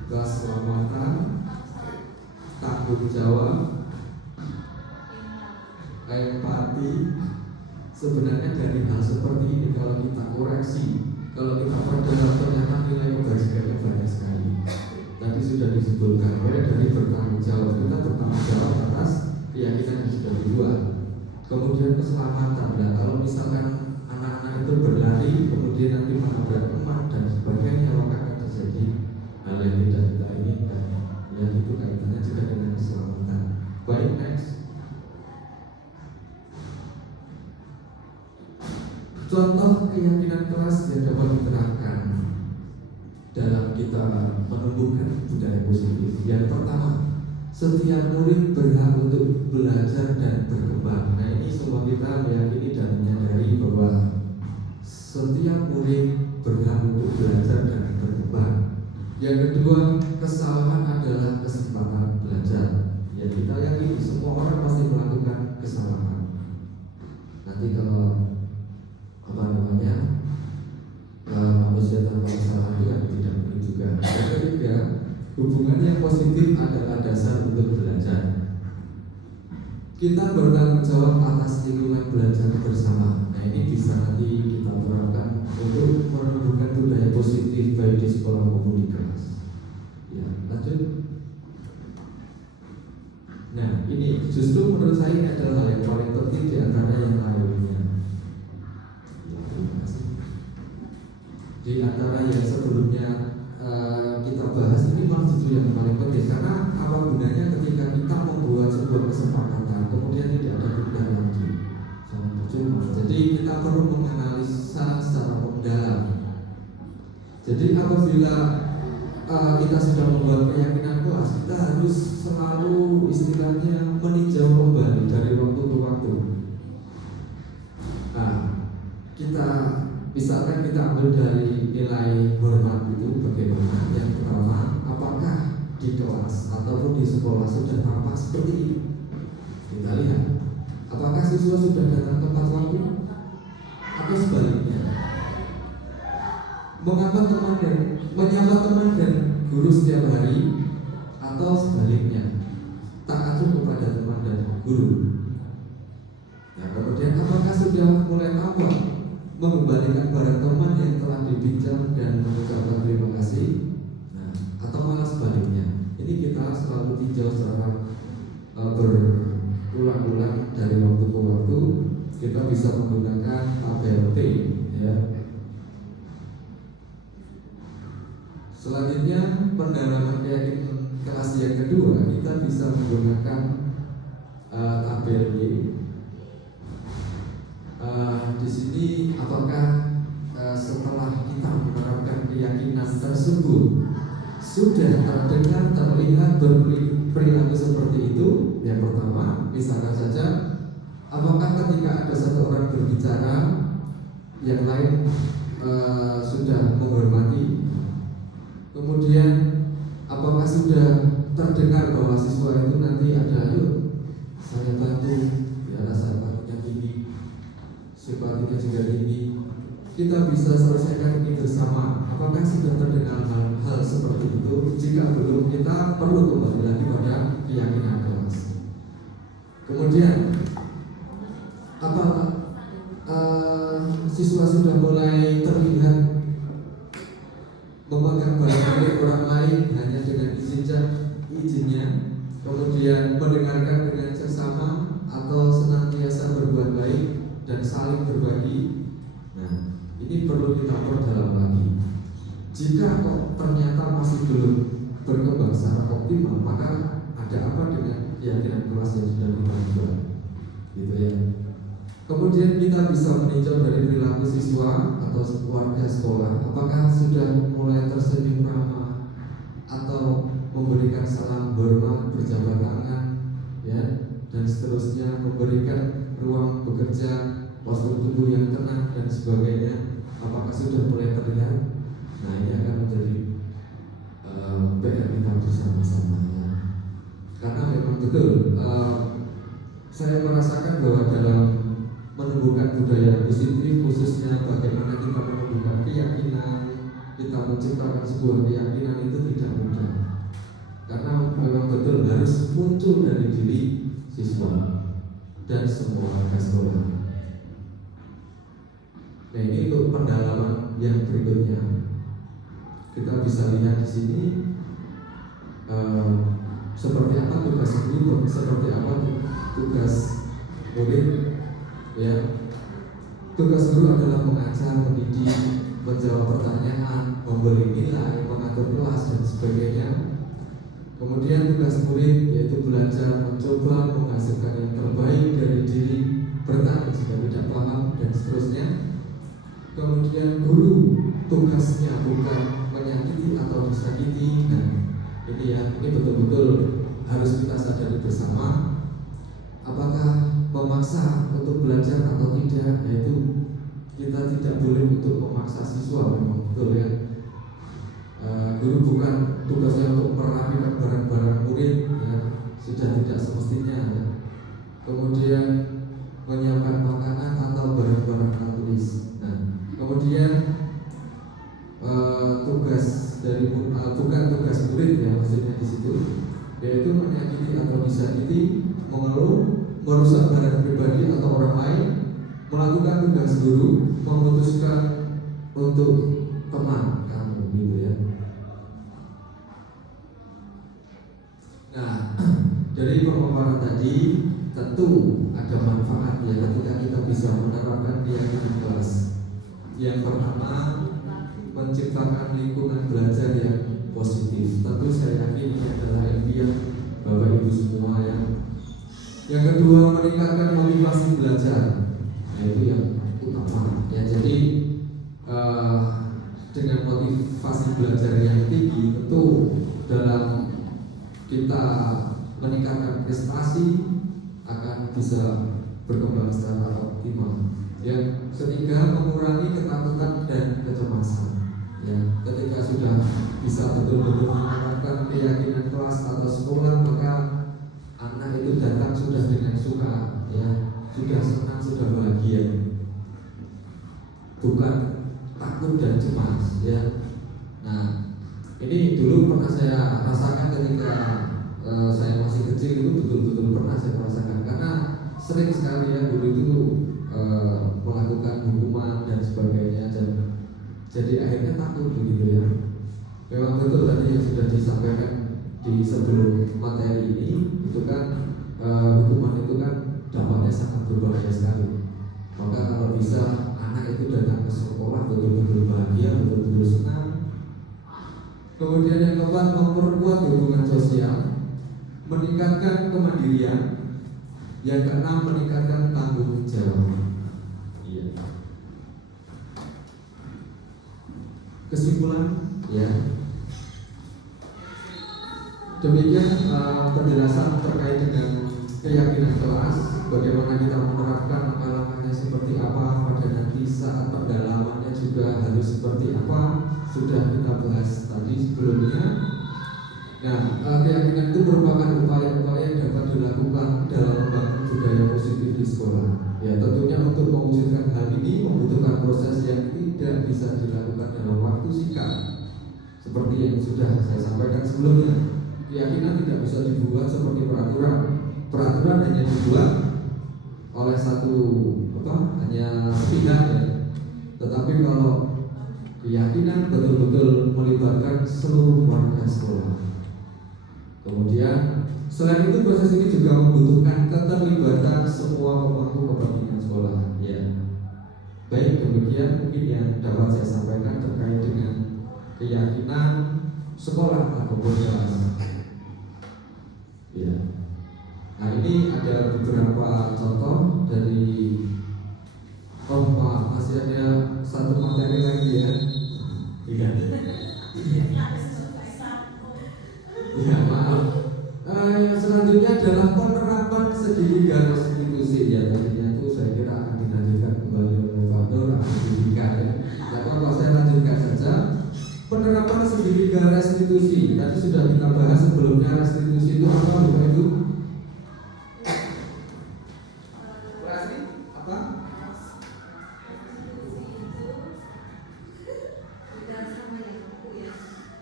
Keselamatan, tanggung jawab, empati. Sebenarnya dari hal seperti ini kalau kita koreksi, kalau kita perdalam, ternyata nilai kebajikannya banyak sekali. Tadi sudah disebutkan, mulai dari bertanggung jawab, kita bertanggung jawab atas keyakinan yang sudah dibuat. Kemudian keselamatan, nah, kalau misalkan anak-anak itu berlari, kemudian nanti menabrak teman dan sebagainya, maka akan terjadi hal yang tidak kita inginkan. Ya, itu kaitannya juga dengan keselamatan. Baik, next. Contoh keyakinan keras yang dapat diterapkan dalam kita menumbuhkan budaya positif. Yang pertama, setiap murid berhak untuk belajar dan berkembang. Nah, ini semua kita meyakini dan menyadari bahwa setiap murid berhak untuk belajar dan berkembang. Yang kedua, kesalahan adalah kesempatan belajar. Ya, kita yakini semua orang pasti melakukan kesalahan. Nanti kalau manusia tanpa kesalahan itu kan tidak mungkin juga. Yang ketiga, hubungan yang positif adalah dasar untuk belajar. Kita bertanggung jawab atas lingkungan belajar bersama. Nah, ini bisa nanti kita terapkan untuk menumbuhkan budaya positif baik di sekolah maupun di kelas. Ya, lanjut. Nah, ini justru menurut saya ini adalah hal yang paling penting di antara yang lainnya. Di antara yang sebelumnya kita bahas, ini malah justru yang paling penting. Karena apa gunanya ketika kita membuat sebuah kesepakatan kemudian tidak ada perubahan lagi, sangat percuma. Jadi kita perlu menganalisa secara mendalam. Jadi apabila kita sudah membuat keyakinan kelas, kita harus selalu istilahnya meninjau kembali dari waktu ke waktu. Nah, kita misalkan kita ambil dari nilai hormat itu bagaimana? Yang pertama, apakah di kelas ataupun di sekolah sudah tampak seperti ini? Kita lihat, apakah siswa sudah datang tepat waktu atau sebaliknya? Menyapa teman dan guru setiap hari atau sebaliknya? Tak acuh kepada teman dan guru. Nah, kemudian apakah sudah mulai tampak mengembalikan barang teman yang telah dipinjam dan mengucapkan terima kasih? Nah, atau malah sebaliknya? Ini kita selalu tinjau secara berulang-ulang dari waktu ke waktu. Kita bisa menggunakan tabel T, ya. Selanjutnya, pendalaman keyakinan kelas yang kedua, kita bisa menggunakan tabel Y. Di sini apakah setelah kita menerapkan keyakinan tersebut sudah terdengar, terlihat berperilaku seperti itu? Yang pertama, misalkan saja, apakah ketika ada satu orang berbicara, yang lain sudah menghormati? Kemudian apakah sudah terdengar bahwa siswa itu nanti ada, yuk saya bantu, ya rasa empatinya tinggi, simpatinya juga tinggi, kita bisa selesaikan ini bersama. Apakah sudah terdengar hal seperti itu? Jika belum, kita perlu kembali lagi pada keyakinan kelas. Kemudian apakah siswa sudah mulai terlihat memegang barang milik orang lain hanya dengan izinnya, kemudian mendengarkan dengan seksama atau senantiasa berbuat baik dan saling berbagi? Nah, ini perlu kita perdalam lagi. Jika kok ternyata masih belum berkembang secara optimal, maka ada apa dengan keyakinan kelas yang sudah kita buat, gitu ya. Kemudian kita bisa meninjau dari perilaku siswa atau warga sekolah. Apakah sudah mulai tersenyum ramah atau memberikan salam hormat, berjabat tangan, ya, dan seterusnya, memberikan ruang bekerja, postur tubuh yang tenang dan sebagainya. Apakah sudah mulai terlihat? Nah, ini akan menjadi PR kita bersama-sama, ya. Karena memang betul, saya merasakan bahwa dalam menumbuhkan budaya positif, khususnya bagaimana kita menumbuhkan keyakinan, kita menciptakan sebuah keyakinan, itu tidak mudah. Karena memang betul harus muncul dari diri siswa. dan semua warga sekolah. Nah, ini untuk pendalaman yang berikutnya. Kita bisa lihat di sini seperti apa tugas guru, seperti apa tugas murid. Ya, tugas guru adalah mengajar, mendidik, menjawab pertanyaan, memberi nilai, mengatur kelas dan sebagainya. Kemudian tugas murid yaitu belajar, mencoba menghasilkan yang terbaik dari diri, bertanya jika tidak paham dan seterusnya. Kemudian guru tugasnya bukan menyakiti atau disakiti. Nah, ini betul-betul harus kita sadari bersama. Apakah memaksa untuk belajar atau tidak? Yaitu kita tidak boleh untuk memaksa siswa, memang betul ya. Guru bukan tugasnya untuk merapikan barang-barang murid, ya, sudah tidak semestinya. Ya. Kemudian menyiapkan makanan atau barang-barang tulis. Nah, kemudian tugas dari bukan tugas murid ya, maksudnya di situ, yaitu menyakiti atau disakiti, mengeluh, merusak barang pribadi atau orang lain, melakukan tugas guru, memutuskan untuk teman kamu, gitu ya. Nah, dari pemaparan tadi tentu ada manfaat ya ketika kita bisa menerapkan keyakinan kelas. Yang pertama, menciptakan lingkungan belajar yang positif. Tentu saya yakin ini adalah impian Bapak Ibu semua ya. Yang kedua, meningkatkan motivasi belajar. Nah, itu yang utama ya. Jadi dengan motivasi belajar yang tinggi, tentu dalam kita meningkatkan prestasi akan bisa berkembang secara optimal. Yang ketiga, mengurangi ketakutan dan kecemasan. Ya, ketika sudah bisa betul-betul menerapkan keyakinan kelas atau sekolah, maka anak itu datang sudah dengan suka, ya, sudah senang, sudah bahagia, bukan takut dan cemas, ya. Nah, ini dulu pernah saya rasakan ketika saya masih kecil, itu betul-betul pernah saya rasakan karena sering sekali ya guru itu melakukan hukuman dan sebagainya, dan jadi akhirnya takut begitu ya. Memang betul tadi yang sudah disampaikan di sebelum materi ini, itu kan hukuman itu kan dampaknya sangat berbahaya sekali. Maka kalau bisa anak itu datang ke sekolah betul-betul bahagia, betul-betul senang. Kemudian yang keempat, memperkuat hubungan sosial, meningkatkan kemandirian. Yang keenam, meningkatkan tanggung jawab. Iya. Kesimpulan, ya. Demikian penjelasan terkait dengan keyakinan kelas, bagaimana kita menerapkan langkah-langkahnya seperti apa, pada nanti saat pendalamannya juga harus seperti apa, sudah kita bahas tadi sebelumnya. Nah, keyakinan itu merupakan upaya-upaya yang dapat dilakukan dalam membangun budaya positif di sekolah. Ya, tentunya untuk mewujudkan hal ini membutuhkan proses yang tidak bisa dilakukan dalam waktu singkat. Seperti yang sudah saya sampaikan sebelumnya, keyakinan tidak bisa dibuat seperti peraturan. Peraturan hanya dibuat oleh hanya sepihak ya. Tetapi kalau keyakinan betul-betul melibatkan seluruh warga sekolah. Kemudian selain itu proses ini juga membutuhkan keterlibatan semua pemangku kepentingan sekolah. Ya, baik, demikian mungkin yang dapat saya sampaikan terkait dengan keyakinan sekolah ataupun kelas. Ya, nah ini ada beberapa contoh dari masih ada satu materi lagi ya. Iya. Ya, maaf. Yang selanjutnya adalah penerapan segitiga restitusi. Ya, tadinya itu saya kira akan dilanjutkan kembali oleh Pak Nur, akan diberikan ya. Nah, kalau saya lanjutkan saja, penerapan segitiga restitusi. Tadi sudah kita bahas sebelumnya, restitusi itu apa, Bapak Ibu? Apa?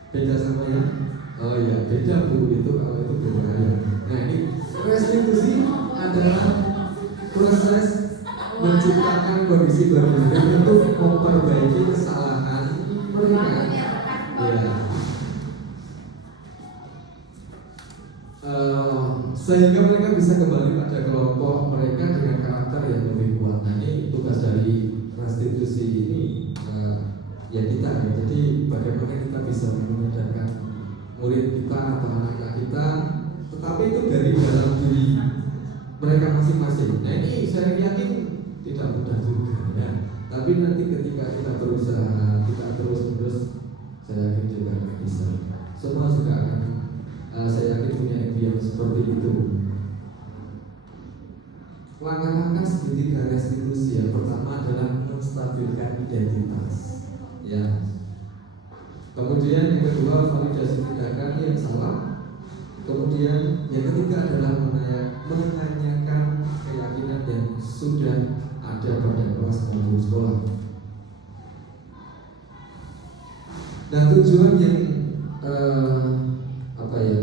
Beda sama yang? Oh iya, beda Bu, itu kalau itu berbahaya. Nah, ini restitusi adalah misi berbeda untuk memperbaiki kesalahan mereka. Ya. Sehingga mereka bisa kembali pada kelompok mereka dengan karakter yang lebih kuat. Nah, ini tugas dari restitusi ini ya kita ya. Jadi bagaimana kita bisa mengajarkan murid kita atau anak-anak kita, tetapi itu dari dalam diri mereka masing-masing. Nah, ini saya yakin tidak mudah juga ya. Tapi nanti ketika kita berusaha, kita terus-menerus, saya yakin juga akan bisa. Semua juga akan saya yakin punya impian seperti itu. Langkah-langkah segitiga restitusi yang pertama adalah menstabilkan identitas. Ya. Kemudian yang kedua validasi tindakan yang salah. Kemudian yang ketiga adalah menanyakan keyakinan yang sudah ada pada kelas maupun sekolah. Nah, tujuan yang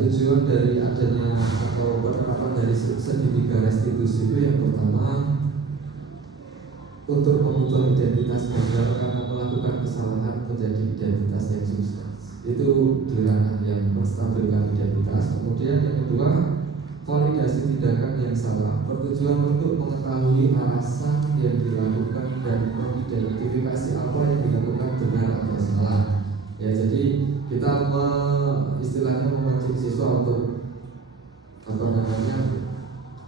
tujuan dari adanya atau penerapan dari segitiga restitusi itu yang pertama untuk mengubah identitas gagal karena melakukan kesalahan menjadi identitas yang sukses. Itu di ranah yang menstabilkan identitas. Kemudian yang kedua validasi tindakan yang salah bertujuan untuk mengetahui alasan yang dilakukan dan mengidentifikasi apa yang dilakukan benar atau salah. Ya, jadi kita istilahnya memancing siswa untuk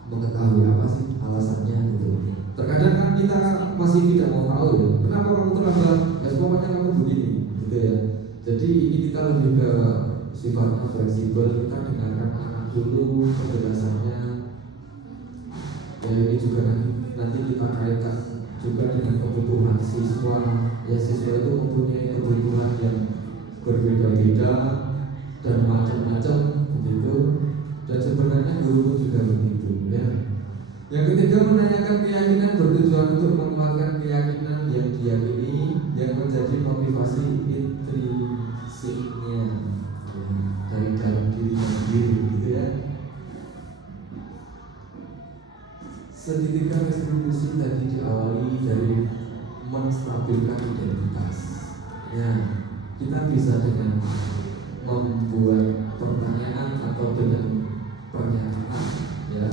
mengetahui apa sih alasannya gitu. Terkadang kan kita masih tidak mau tahu ya, kenapa kamu terlambat? Ya pokoknya kamu begini, gitu ya. Jadi ini kita lebih ke sifatnya fleksibel, kita dengarkan anak dulu penjelasannya. Ya ini juga nanti kita kaitkan juga dengan kebutuhan siswa. Ya siswa itu mempunyai kebutuhan yang berbeda-beda dan macam-macam begitu. Dan sebenarnya guru pun juga begitu ya. Yang ketiga menanyakan keyakinan bertujuan untuk menguatkan keyakinan yang diyakini yang menjadi motivasi intrinsiknya ya, dari dalam diri sendiri gitu ya. Segitiga restitusi tadi diawali dari menstabilkan identitas. Ya, kita bisa dengan membuat pertanyaan atau dengan pernyataan ya.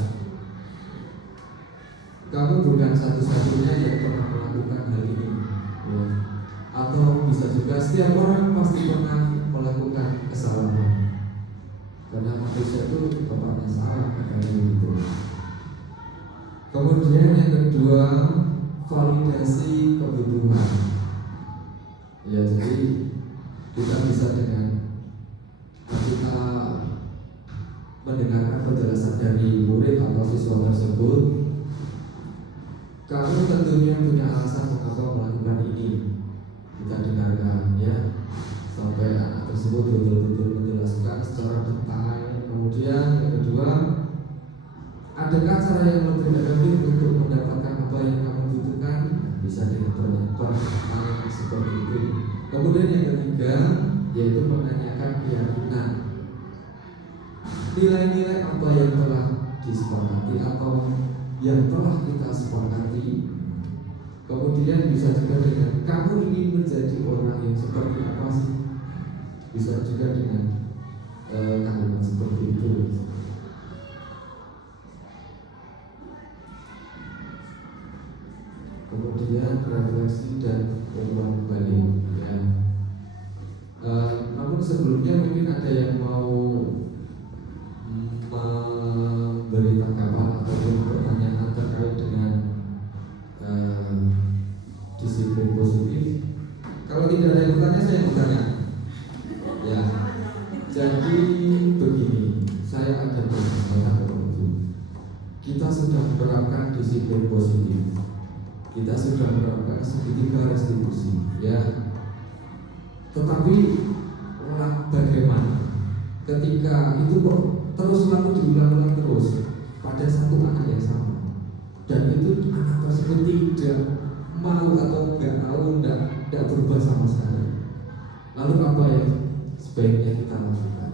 Kamu bukan satu-satunya yang pernah melakukan hal ini ya. Atau bisa juga setiap orang pasti pernah melakukan kesalahan. Karena manusia itu tempatnya salah kayak gitu. Kemudian yang kedua validasi kebutuhan. Ya, jadi kita bisa dengan kita mendengarkan penjelasan dari murid atau siswa tersebut. Kamu tentunya punya alasan mengapa melakukan ini. Kita dengarkan ya, sampai anak tersebut betul-betul menjelaskan secara detail. Kemudian yang kedua, adakah cara yang lebih efektif untuk mendapatkan apa yang kamu butuhkan? Bisa dengan pertanyaan seperti itu. Kemudian yang ketiga, yaitu menanyakan keyakinan. Nilai-nilai apa yang telah disepakati atau yang telah kita sepakati. Kemudian bisa juga dengan kamu ingin menjadi orang yang seperti apa sih? Bisa juga dengan kalimat seperti itu. Kemudian refleksi dan ulang balik ya. Namun sebelumnya mungkin ada yang mau memberi tanggapan ataupun pertanyaan terkait dengan disiplin positif. Kalau tidak ada yang bertanya, saya bertanya. Ya, jadi begini, saya ada pertanyaan. Kita sudah menerapkan disiplin positif. Kita sudah menerapkan segitiga restitusi, ya. Tetapi bagaimana ketika itu kok terus lalu diulang-ulang terus pada satu anak yang sama, dan itu anak tersebut tidak mau atau nggak tahu, nggak berubah sama sekali. Lalu apa yang sebaiknya kita lakukan?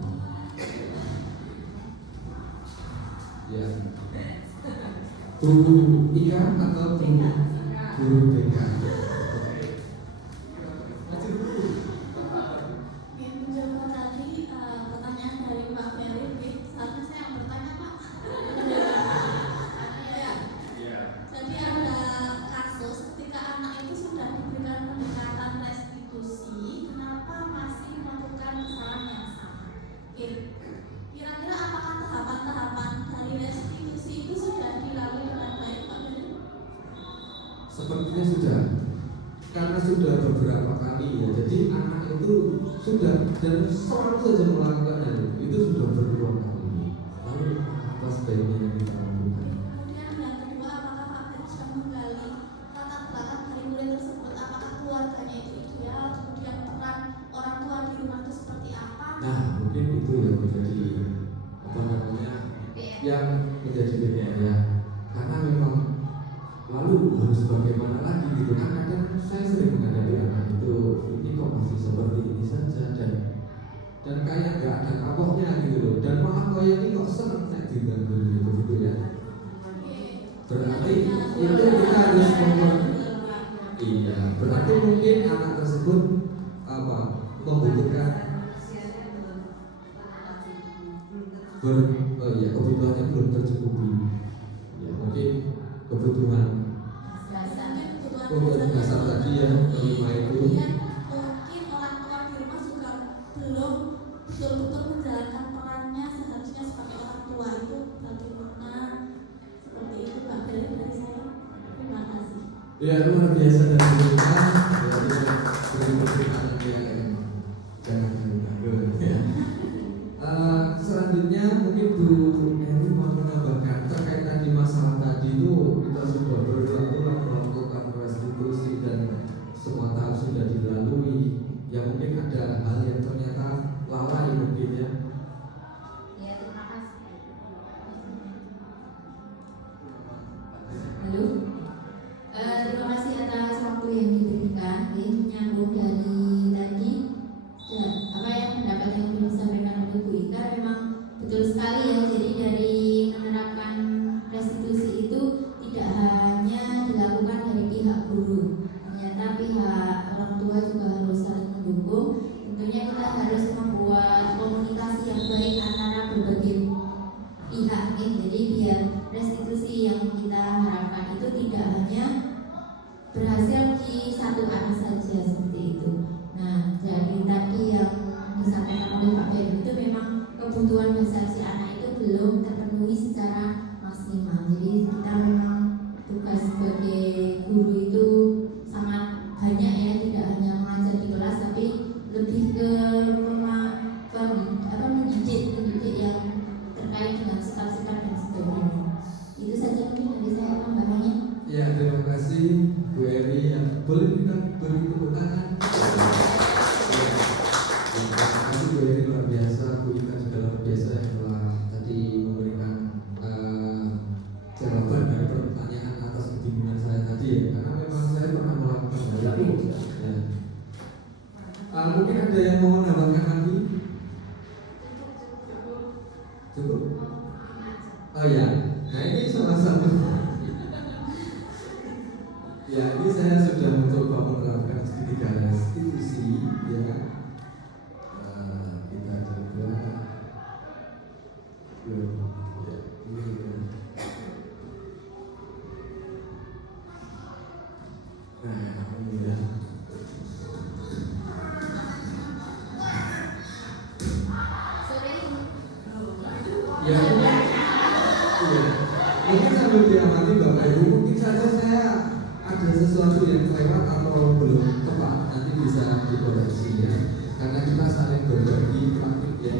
Ya, iya atau guru BK. Menjawab tadi pertanyaan dari Pak Ferry, seharusnya saya yang bertanya Pak. Jadi ada kasus ketika anak itu sudah diberikan pendekatan restitusi, kenapa masih melakukan kesalahan yang sama? Oke. Kira-kira apakah tahapan-tahapan dari restitusi itu sudah dilalui dengan baik Pak Ferry? Sepertinya sudah, karena sudah beberapa kali ya. Jadi anak itu sudah dan selalu saja melakukan itu sudah berulang kali. Lalu apa sebaiknya yang kita lakukan? Kemudian yang kedua, apakah Pak Ferry sudah menggali latar belakang dari murid tersebut? Apakah keluarganya itu ideal? Kemudian peran orang tua di rumah itu seperti apa? Nah, mungkin itu yang menjadi apa namanya yang menjadi PR ya. Karena memang lalu harus bagaimana lagi gitu kan? Kadang saya sering menghadapi anak itu ini kok masih seperti ini saja dan kayak nggak ada kapoknya gitu loh, dan malah kayak ini kok seneng saya diganggu gitu ya. Berarti itu kita harus iya, berarti mungkin anak tersebut apa membutuhkan kebutuhannya belum tercukupi ya, mungkin kebutuhan dasar tadi ya, kelima itu. Kemudian mungkin orang tua di rumah juga belum betul-betul menjalankan perannya seharusnya sebagai orang tua itu bagaimana, seperti itu Pak Ferry dari saya. Terima kasih. Ya, luar biasa dari kita. Beri pertanyaan yang jangan terganggu ya. Selanjutnya mungkin Bu Eri mau menambahkan terkait tadi masalah tadi itu kita sudah berulang-ulang melakukan restitusi dan semua tahap sudah dilalui. Ya mungkin ada hal yang ternyata lalai mungkin ya. Ya, terima kasih. Halo. Terima kasih atas waktu yang diberikan. Menyambung dari tadi, apa yang pendapat yang sudah disampaikan oleh Bu Ika memang betul sekali ya. Jadi dari menerapkan restitusi itu tidak hanya dilakukan dari pihak guru, ternyata pihak orang tua juga harus saling mendukung. Tentunya kita harus membuat komunikasi yang baik antara berbagai pihak ya. Jadi biar restitusi yang kita harapkan itu tidak hanya berhasil di satu anak saja seperti itu. Nah, dari tadi yang disampaikan oleh Pak Ferry itu memang kebutuhan dasar si anak itu belum terpenuhi secara maksimal. Jadi kita memang tugas sebagai guru itu sangat banyak ya, tidak hanya mengajar di kelas tapi lebih ke mendidik yang terkait dengan sikap-sikap dan sebagainya. Itu saja mungkin dari saya tambahannya. Ya, terima kasih Bu Eri. Yang boleh kita beri tepuk tangan. Terima kasih Bu Eri, luar biasa. Bu Ika juga luar biasa yang telah tadi memberikan jawaban dari pertanyaan atas kebingungan saya tadi ya. Karena memang saya pernah melakukan hal itu. Ya. Mungkin ada yang mau menambahkan lagi? Cukup? Oh ya, nah ini salah satu. Ya, ini saya sudah mencoba menerapkan segitiga restitusi ya. Kita coba ya, ini ya. Nah, ini ya. Ya, iya. Mungkin sambil diamati Bapak Ibu, mungkin saja saya ada sesuatu yang lewat atau belum tepat, nanti bisa dikoreksi ya. Karena kita saling berbagi praktik ya.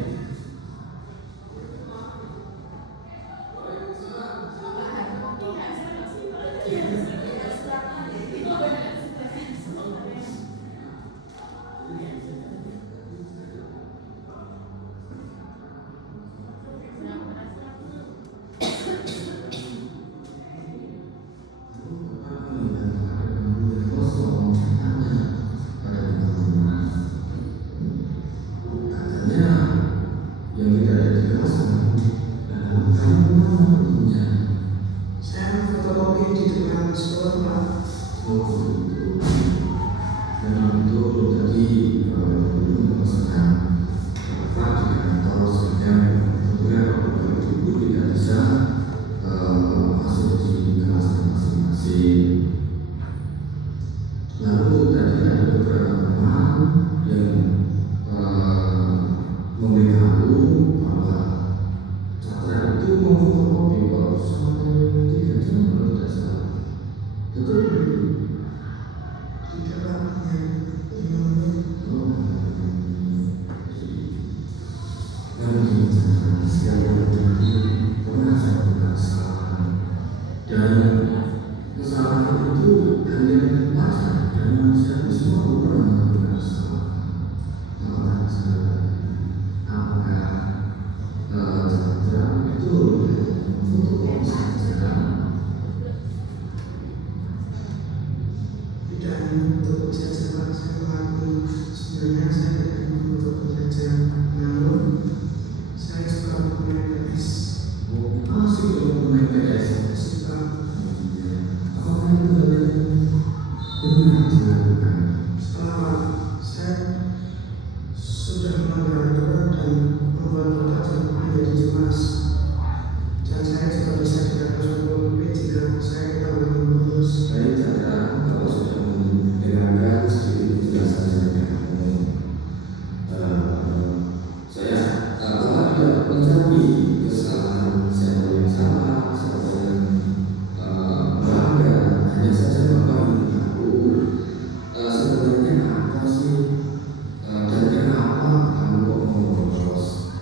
itu mau fotokopi kalau sampai 3 jam kalau tidak salah. Betul begitu? Tidak Pak, yang 5 menit. Oh, karena bicara siapa itu merasa bersalah dan kesalahan itu hanya pasar dan manusia itu semua pernah melakukan kesalahan. Apakah Chandra itu fotokopi saja? Tidak hanya untuk saja Pak, saya mengaku sebenarnya saya tidak ingin untuk saja, namun saya suka bermain PS. Masih belum main PS. Suka. Apakah itu benar dilakukan? Setelah saya sudah melanggar aturan dan membuat bapak menjadi cemas, dan saya juga bisa dihapus oleh jika saya ketahuan lulus. Baik, Chandra, kalau sudah mendengarkan sedikit penjelasan dari kamu, saya tidak mencari kesalahan siapa yang salah, siapa yang melanggar. Hanya saja Bapak ingin tahu sebenarnya apa sih dan kenapa kamu kok mau bolos.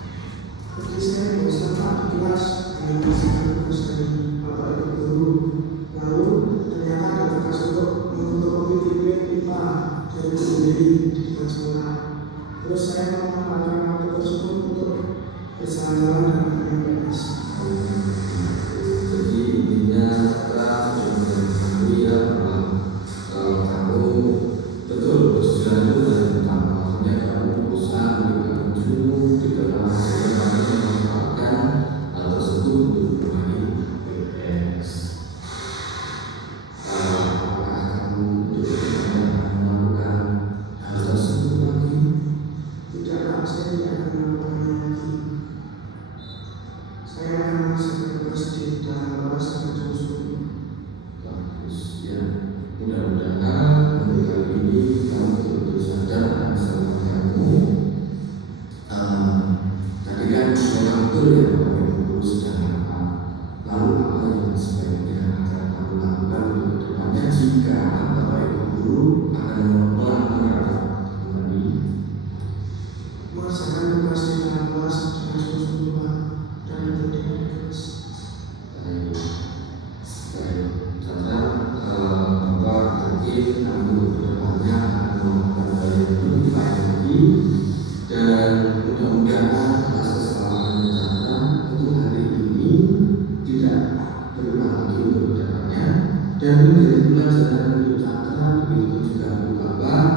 Jadi saya bosan Pak di kelas dengan menghasilkan tugas dari bapak ibu guru. Lalu ternyata ada tugas untuk memfotokopi tiket IPA dari guru sendiri di depan sekolah. Terus saya memanfaatkan waktu tersebut untuk berjalan-jalan dan bermain PS. Jadi intinya setelah sudah mengetahui ya bahwa kamu betul berjalan itu dari utama, maksudnya kamu berusaha memberikan ujung di dalam hasil kamu memanfaatkan hal tersebut untuk bermain PS. Apakah kamu melakukan hal tersebut lagi? Tidak Pak, saya tidak akan melakukannya lagi. Saya akan melaksanakan tugas di dalam kelas sampai jam 10. Bagus ya. Mudah-mudahan untuk kali ini kamu betul-betul sadar akan kesalahan kamu. Tadi kan memang betul ya Bapak Ibu Guru sudah apa. Lalu apa yang sebaiknya akan kamu lakukan untuk kedepannya jika Bapak Ibu Guru akan melanggar kembali? Mengerjakan tugas di dalam kelas dengan sungguh-sungguh Pak, dan berdiri di kelas. Baik, Chandra, Bapak yakin kamu kedepannya akan melakukan hal yang lebih baik lagi dan mudah-mudahan atas kesalahan Chandra untuk hari ini tidak berulang lagi untuk kedepannya dan menjadi pelajaran untuk Chandra, begitu juga untuk Bapak,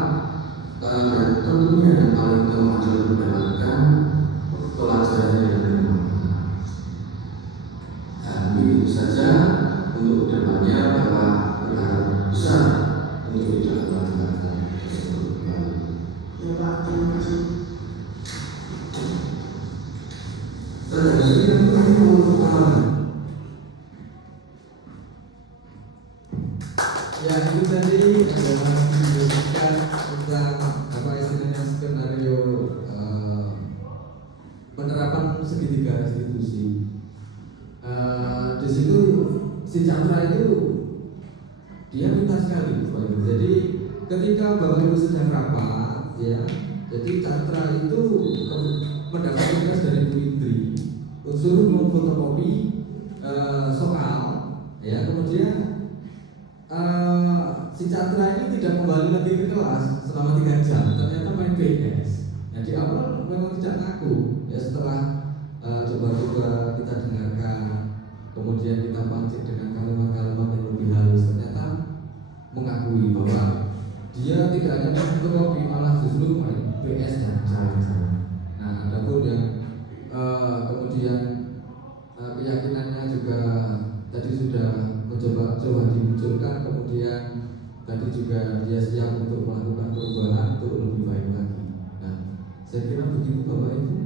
dan tentunya yang paling utama adalah mendapatkan pelajaran yang bermanfaat. Dan begitu saja untuk kedepannya Bapak berharap besar untuk tidak melakukan hal tersebut kembali. Ya Pak, terima kasih. Jadi yang pertama ya itu tadi adalah menjelaskan tentang apa istilahnya skenario penerapan segitiga restitusi. Di situ si Chandra itu dia pintar sekali. Jadi ketika Bapak Ibu sedang rapat, ya, jadi Chandra itu mendapat tugas dari Bu Indri suruh memfotokopi soal, ya, kemudian si Chandra ini tidak kembali lagi ke kelas selama 3 jam, ternyata main PS. Nah di awal memang tidak ngaku, ya setelah coba-coba kita dengarkan, kemudian kita pancing dengan kalimat-kalimat yang lebih halus, ternyata mengakui bahwa dia tidak hanya memfotokopi, malah justru main PS dan jalan-jalan. Nah adapun yang kemudian keyakinannya juga tadi sudah coba dimunculkan, kemudian tadi juga dia siap untuk melakukan perubahan untuk lebih baik lagi. Nah, saya kira begitu Bapak Ibu.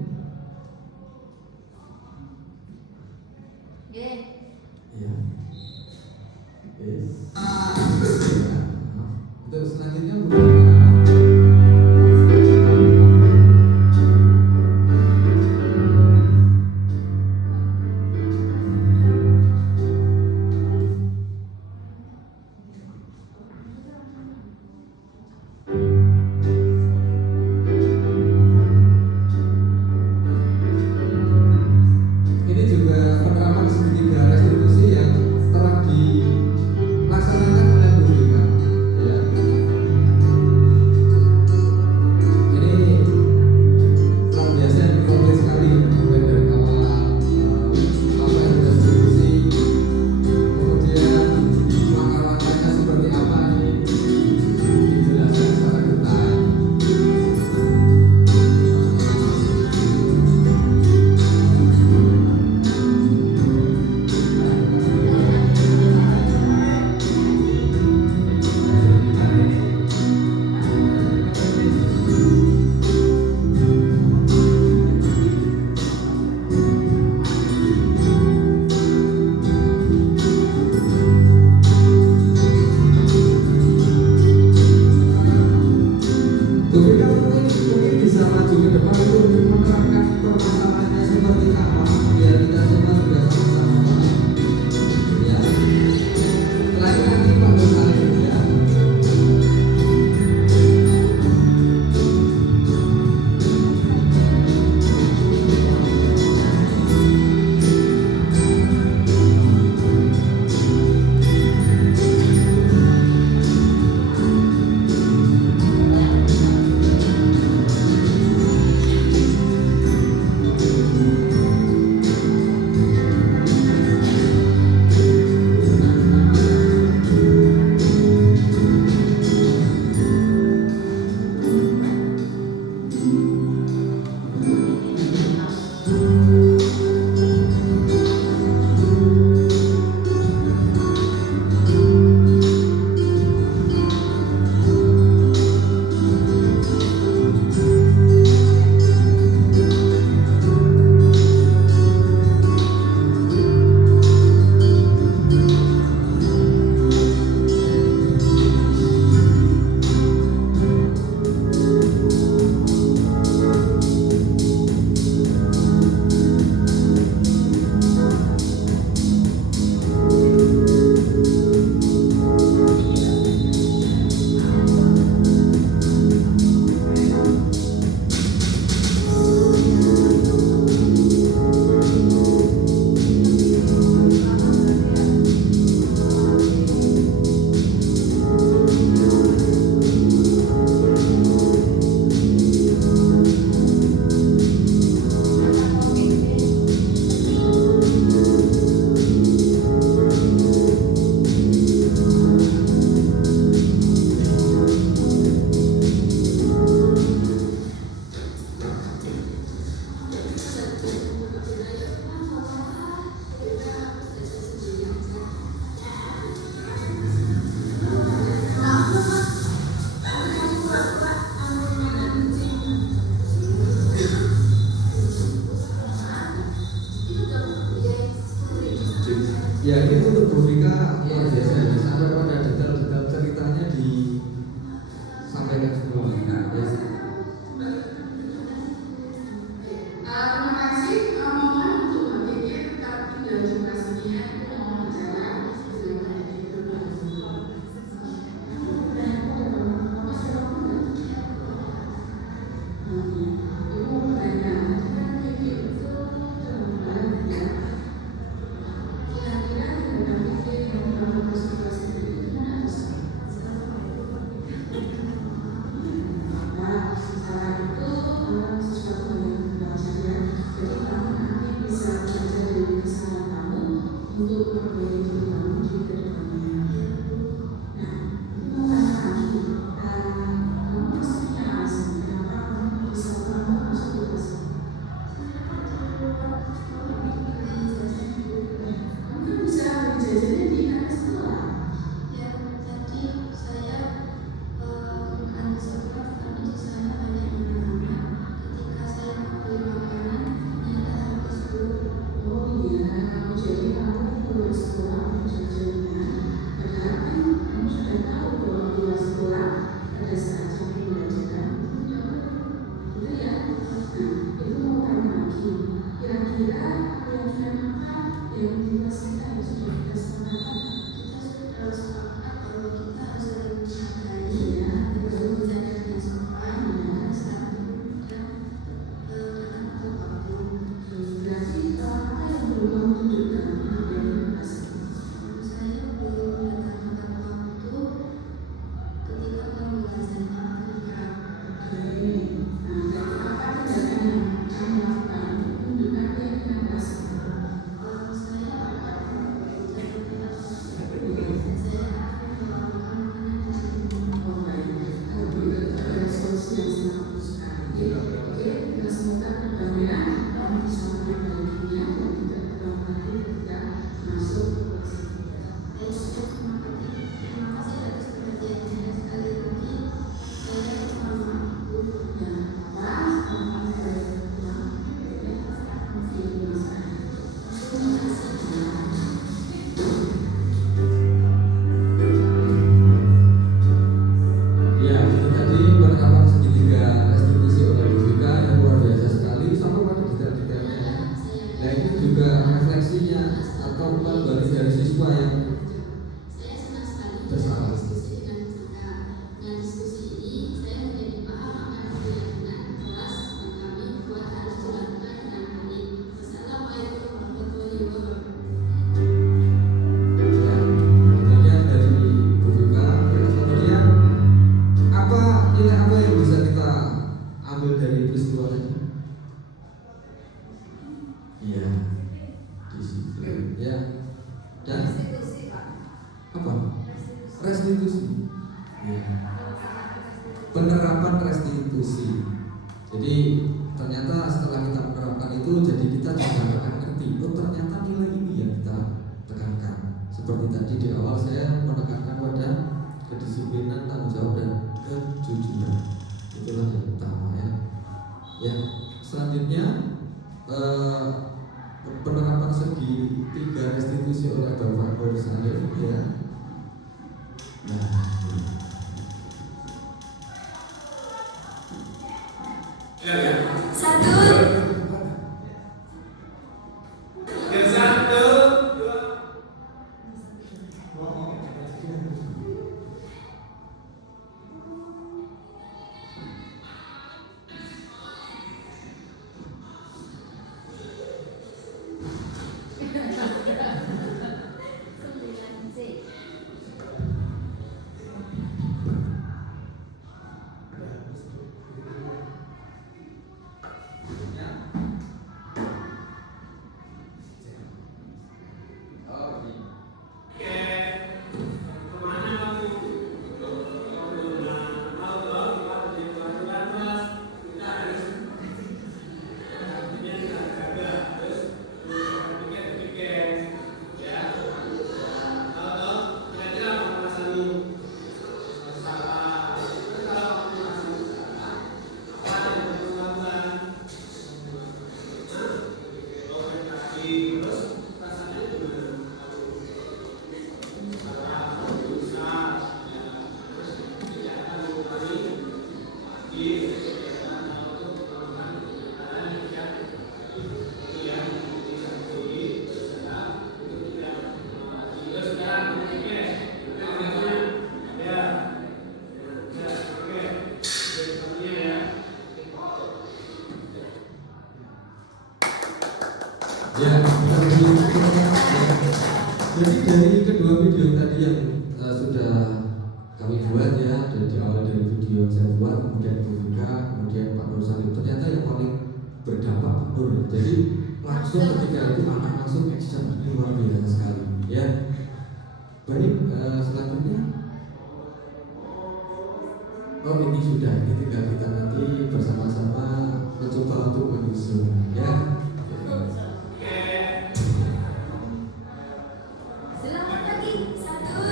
Oke. Iya. Yes. Untuk selanjutnya Ya ini untuk Bu Vika luar biasa ya, sampai pada detail-detail ceritanya disampaikan semua ya. Terima kasih. Mohon untuk Mbak Kiki tetap tinggal di kelas ini ya. Mohon bicara dengan itu. Ibu bertanya, kan Kiki itu terlambat ya. Kira-kira dengan Kiki yang dalam kelas itu gimana bisa? Nah, setelah itu sesuatu yang belajarnya, jadi kamu nanti bisa belajar dari kesalahan kamu untuk memperbaiki diri kamu di kedepannya. Nah, itu mau tanya lagi, kamu pasti punya alasan kenapa kamu bisa kamu masuk di kelas ini. Kamu kan bisa beli jajannya di atas sekolah. Ya, jadi saya ada sekolah tapi di sana banyak anak-anak. Ketika saya mau beli makanan, ternyata habis dulu. Oh iya, jadi kamu pulang sekolah untuk jajannya. Padahal kan kamu sudah tahu bahwa pulang sekolah ada saat jam pembelajaran. Gitu ya? Nah, itu mau tanya lagi. Kira-kira keyakinan apa yang di kelas kita yang sudah kita sepakati? Kita sudah sepakat bahwa kita harus saling menghargai, Iya, harus betul. bicara dengan sopan, harus saling dan dalam waktu. Berarti apa yang perlu kamu tunjukkan dari kelas ini? Saya belum datang waktu ketika pembelajarannya bergerak. Oke, nah dari apa tindakan yang kamu lakukan untuk menunjukkan keyakinan kelas ini? Saya akan menjaga saya akan melakukan makanan dari Oh baik, kalau begitu itu adalah solusi yang sangat bagus sekali. Oke, kita semoga kedepannya kamu bisa memperbaikinya dan tidak terulang lagi ketika masuk ke kelas ini. Terima kasih atas perhatiannya. Sekali lagi saya mohon maaf Bu. Ya, apa? Selamat dari pulang. Oke, bisa. Terima kasih. Ya, itu tadi penerapan segitiga restitusi oleh Bu Vika yang luar biasa sekali sampai pada detail-detailnya. Nah ini juga refleksinya atau kembali dari siswa yang Saya senang sekali Bersama. berdiskusi dengan Anda. Dengan diskusi ini, saya menjadi paham akan keyakinan kelas yang kami buat harus dilakukan dengan baik. Wassalamualaikum warahmatullahi wabarakatuh. ya, demikian dari Bu Vika. Terus kemudian nilai apa yang bisa kita ambil dari peristiwa tadi? Iya, disiplin. Ya, dan apa? Restitusi. Ya. Penerapan restitusi. Jadi ternyata setelah kita menerapkan itu, jadi kita juga akan ngerti. Oh ternyata nilai ini yang kita tekankan. Seperti tadi di awal saya menekankan pada kedisiplinan, tanggung jawab dan kejujuran. Itulah yang utama ya. Ya, selanjutnya penerapan segitiga restitusi oleh Bapak Borsalin ya. Nah, Satu. Jadi dari kedua video tadi yang sudah kami buat ya, dari awal dari video yang saya buat, kemudian Bufika, kemudian Pak Nur Salim, ternyata yang paling berdampak Pak Nur. Jadi langsung ketika itu anak langsung action, ini luar biasa sekali ya. Baik, selanjutnya oh ini sudah, ini tinggal kita nanti bersama-sama mencoba untuk menyusun ya. Selamat pagi, satu.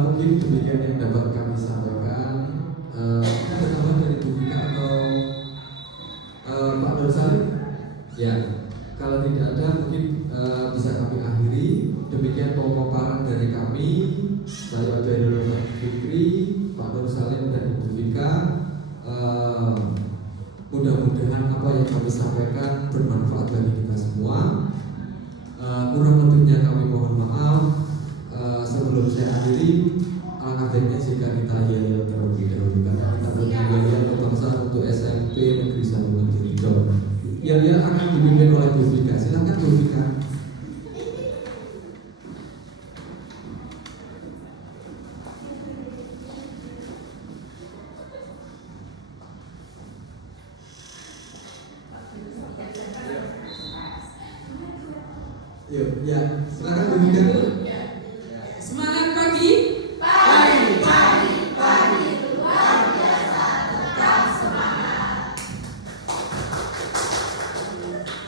Mungkin demikian yang dapat kami sampaikan. Ada tambahan dari Bu Vika atau Pak Nur Salim? Ya, kalau tidak ada mungkin bisa kami akhiri. Demikian pemaparan dari kami. Saya Abdul Fikri, Pak Nur Salim dan Bu Vika. Mudah-mudahan apa yang kami sampaikan bermanfaat bagi kita semua. Kurang lebihnya kami mohon maaf. Sebelum saya akhiri, alangkah baiknya jika kita yel terlebih dahulu karena kita punya yel kebangsaan untuk SMP Negeri 1 Mojokerto. Yel akan dipimpin oleh Bu Vika. Silakan Bu Vika. Yuk, ya, silakan Bu Vika. Semangat pagi. Luar biasa, tetap semangat.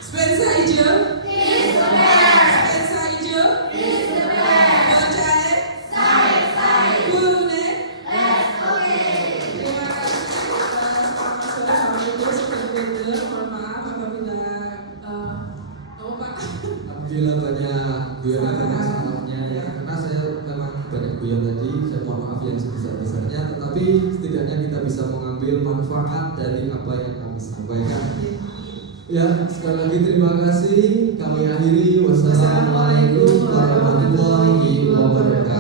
Sketsa hijau. Is the best. Sketsa hijau. Is the best. Bocae. Sai. Gurune. Let's okay. Terima kasih. Selamat sore Bapak Ibu Supervisor. Mohon maaf apabila Pak. Apabila banyak guyonan dan masalahnya ya, karena saya memang banyak guyon tadi, saya mohon maaf yang sebesar-besarnya, tetapi setidaknya kita bisa mengambil manfaat dari apa yang kami sampaikan. Ya, sekali lagi terima kasih. Kami akhiri. Wassalamualaikum warahmatullahi wabarakatuh.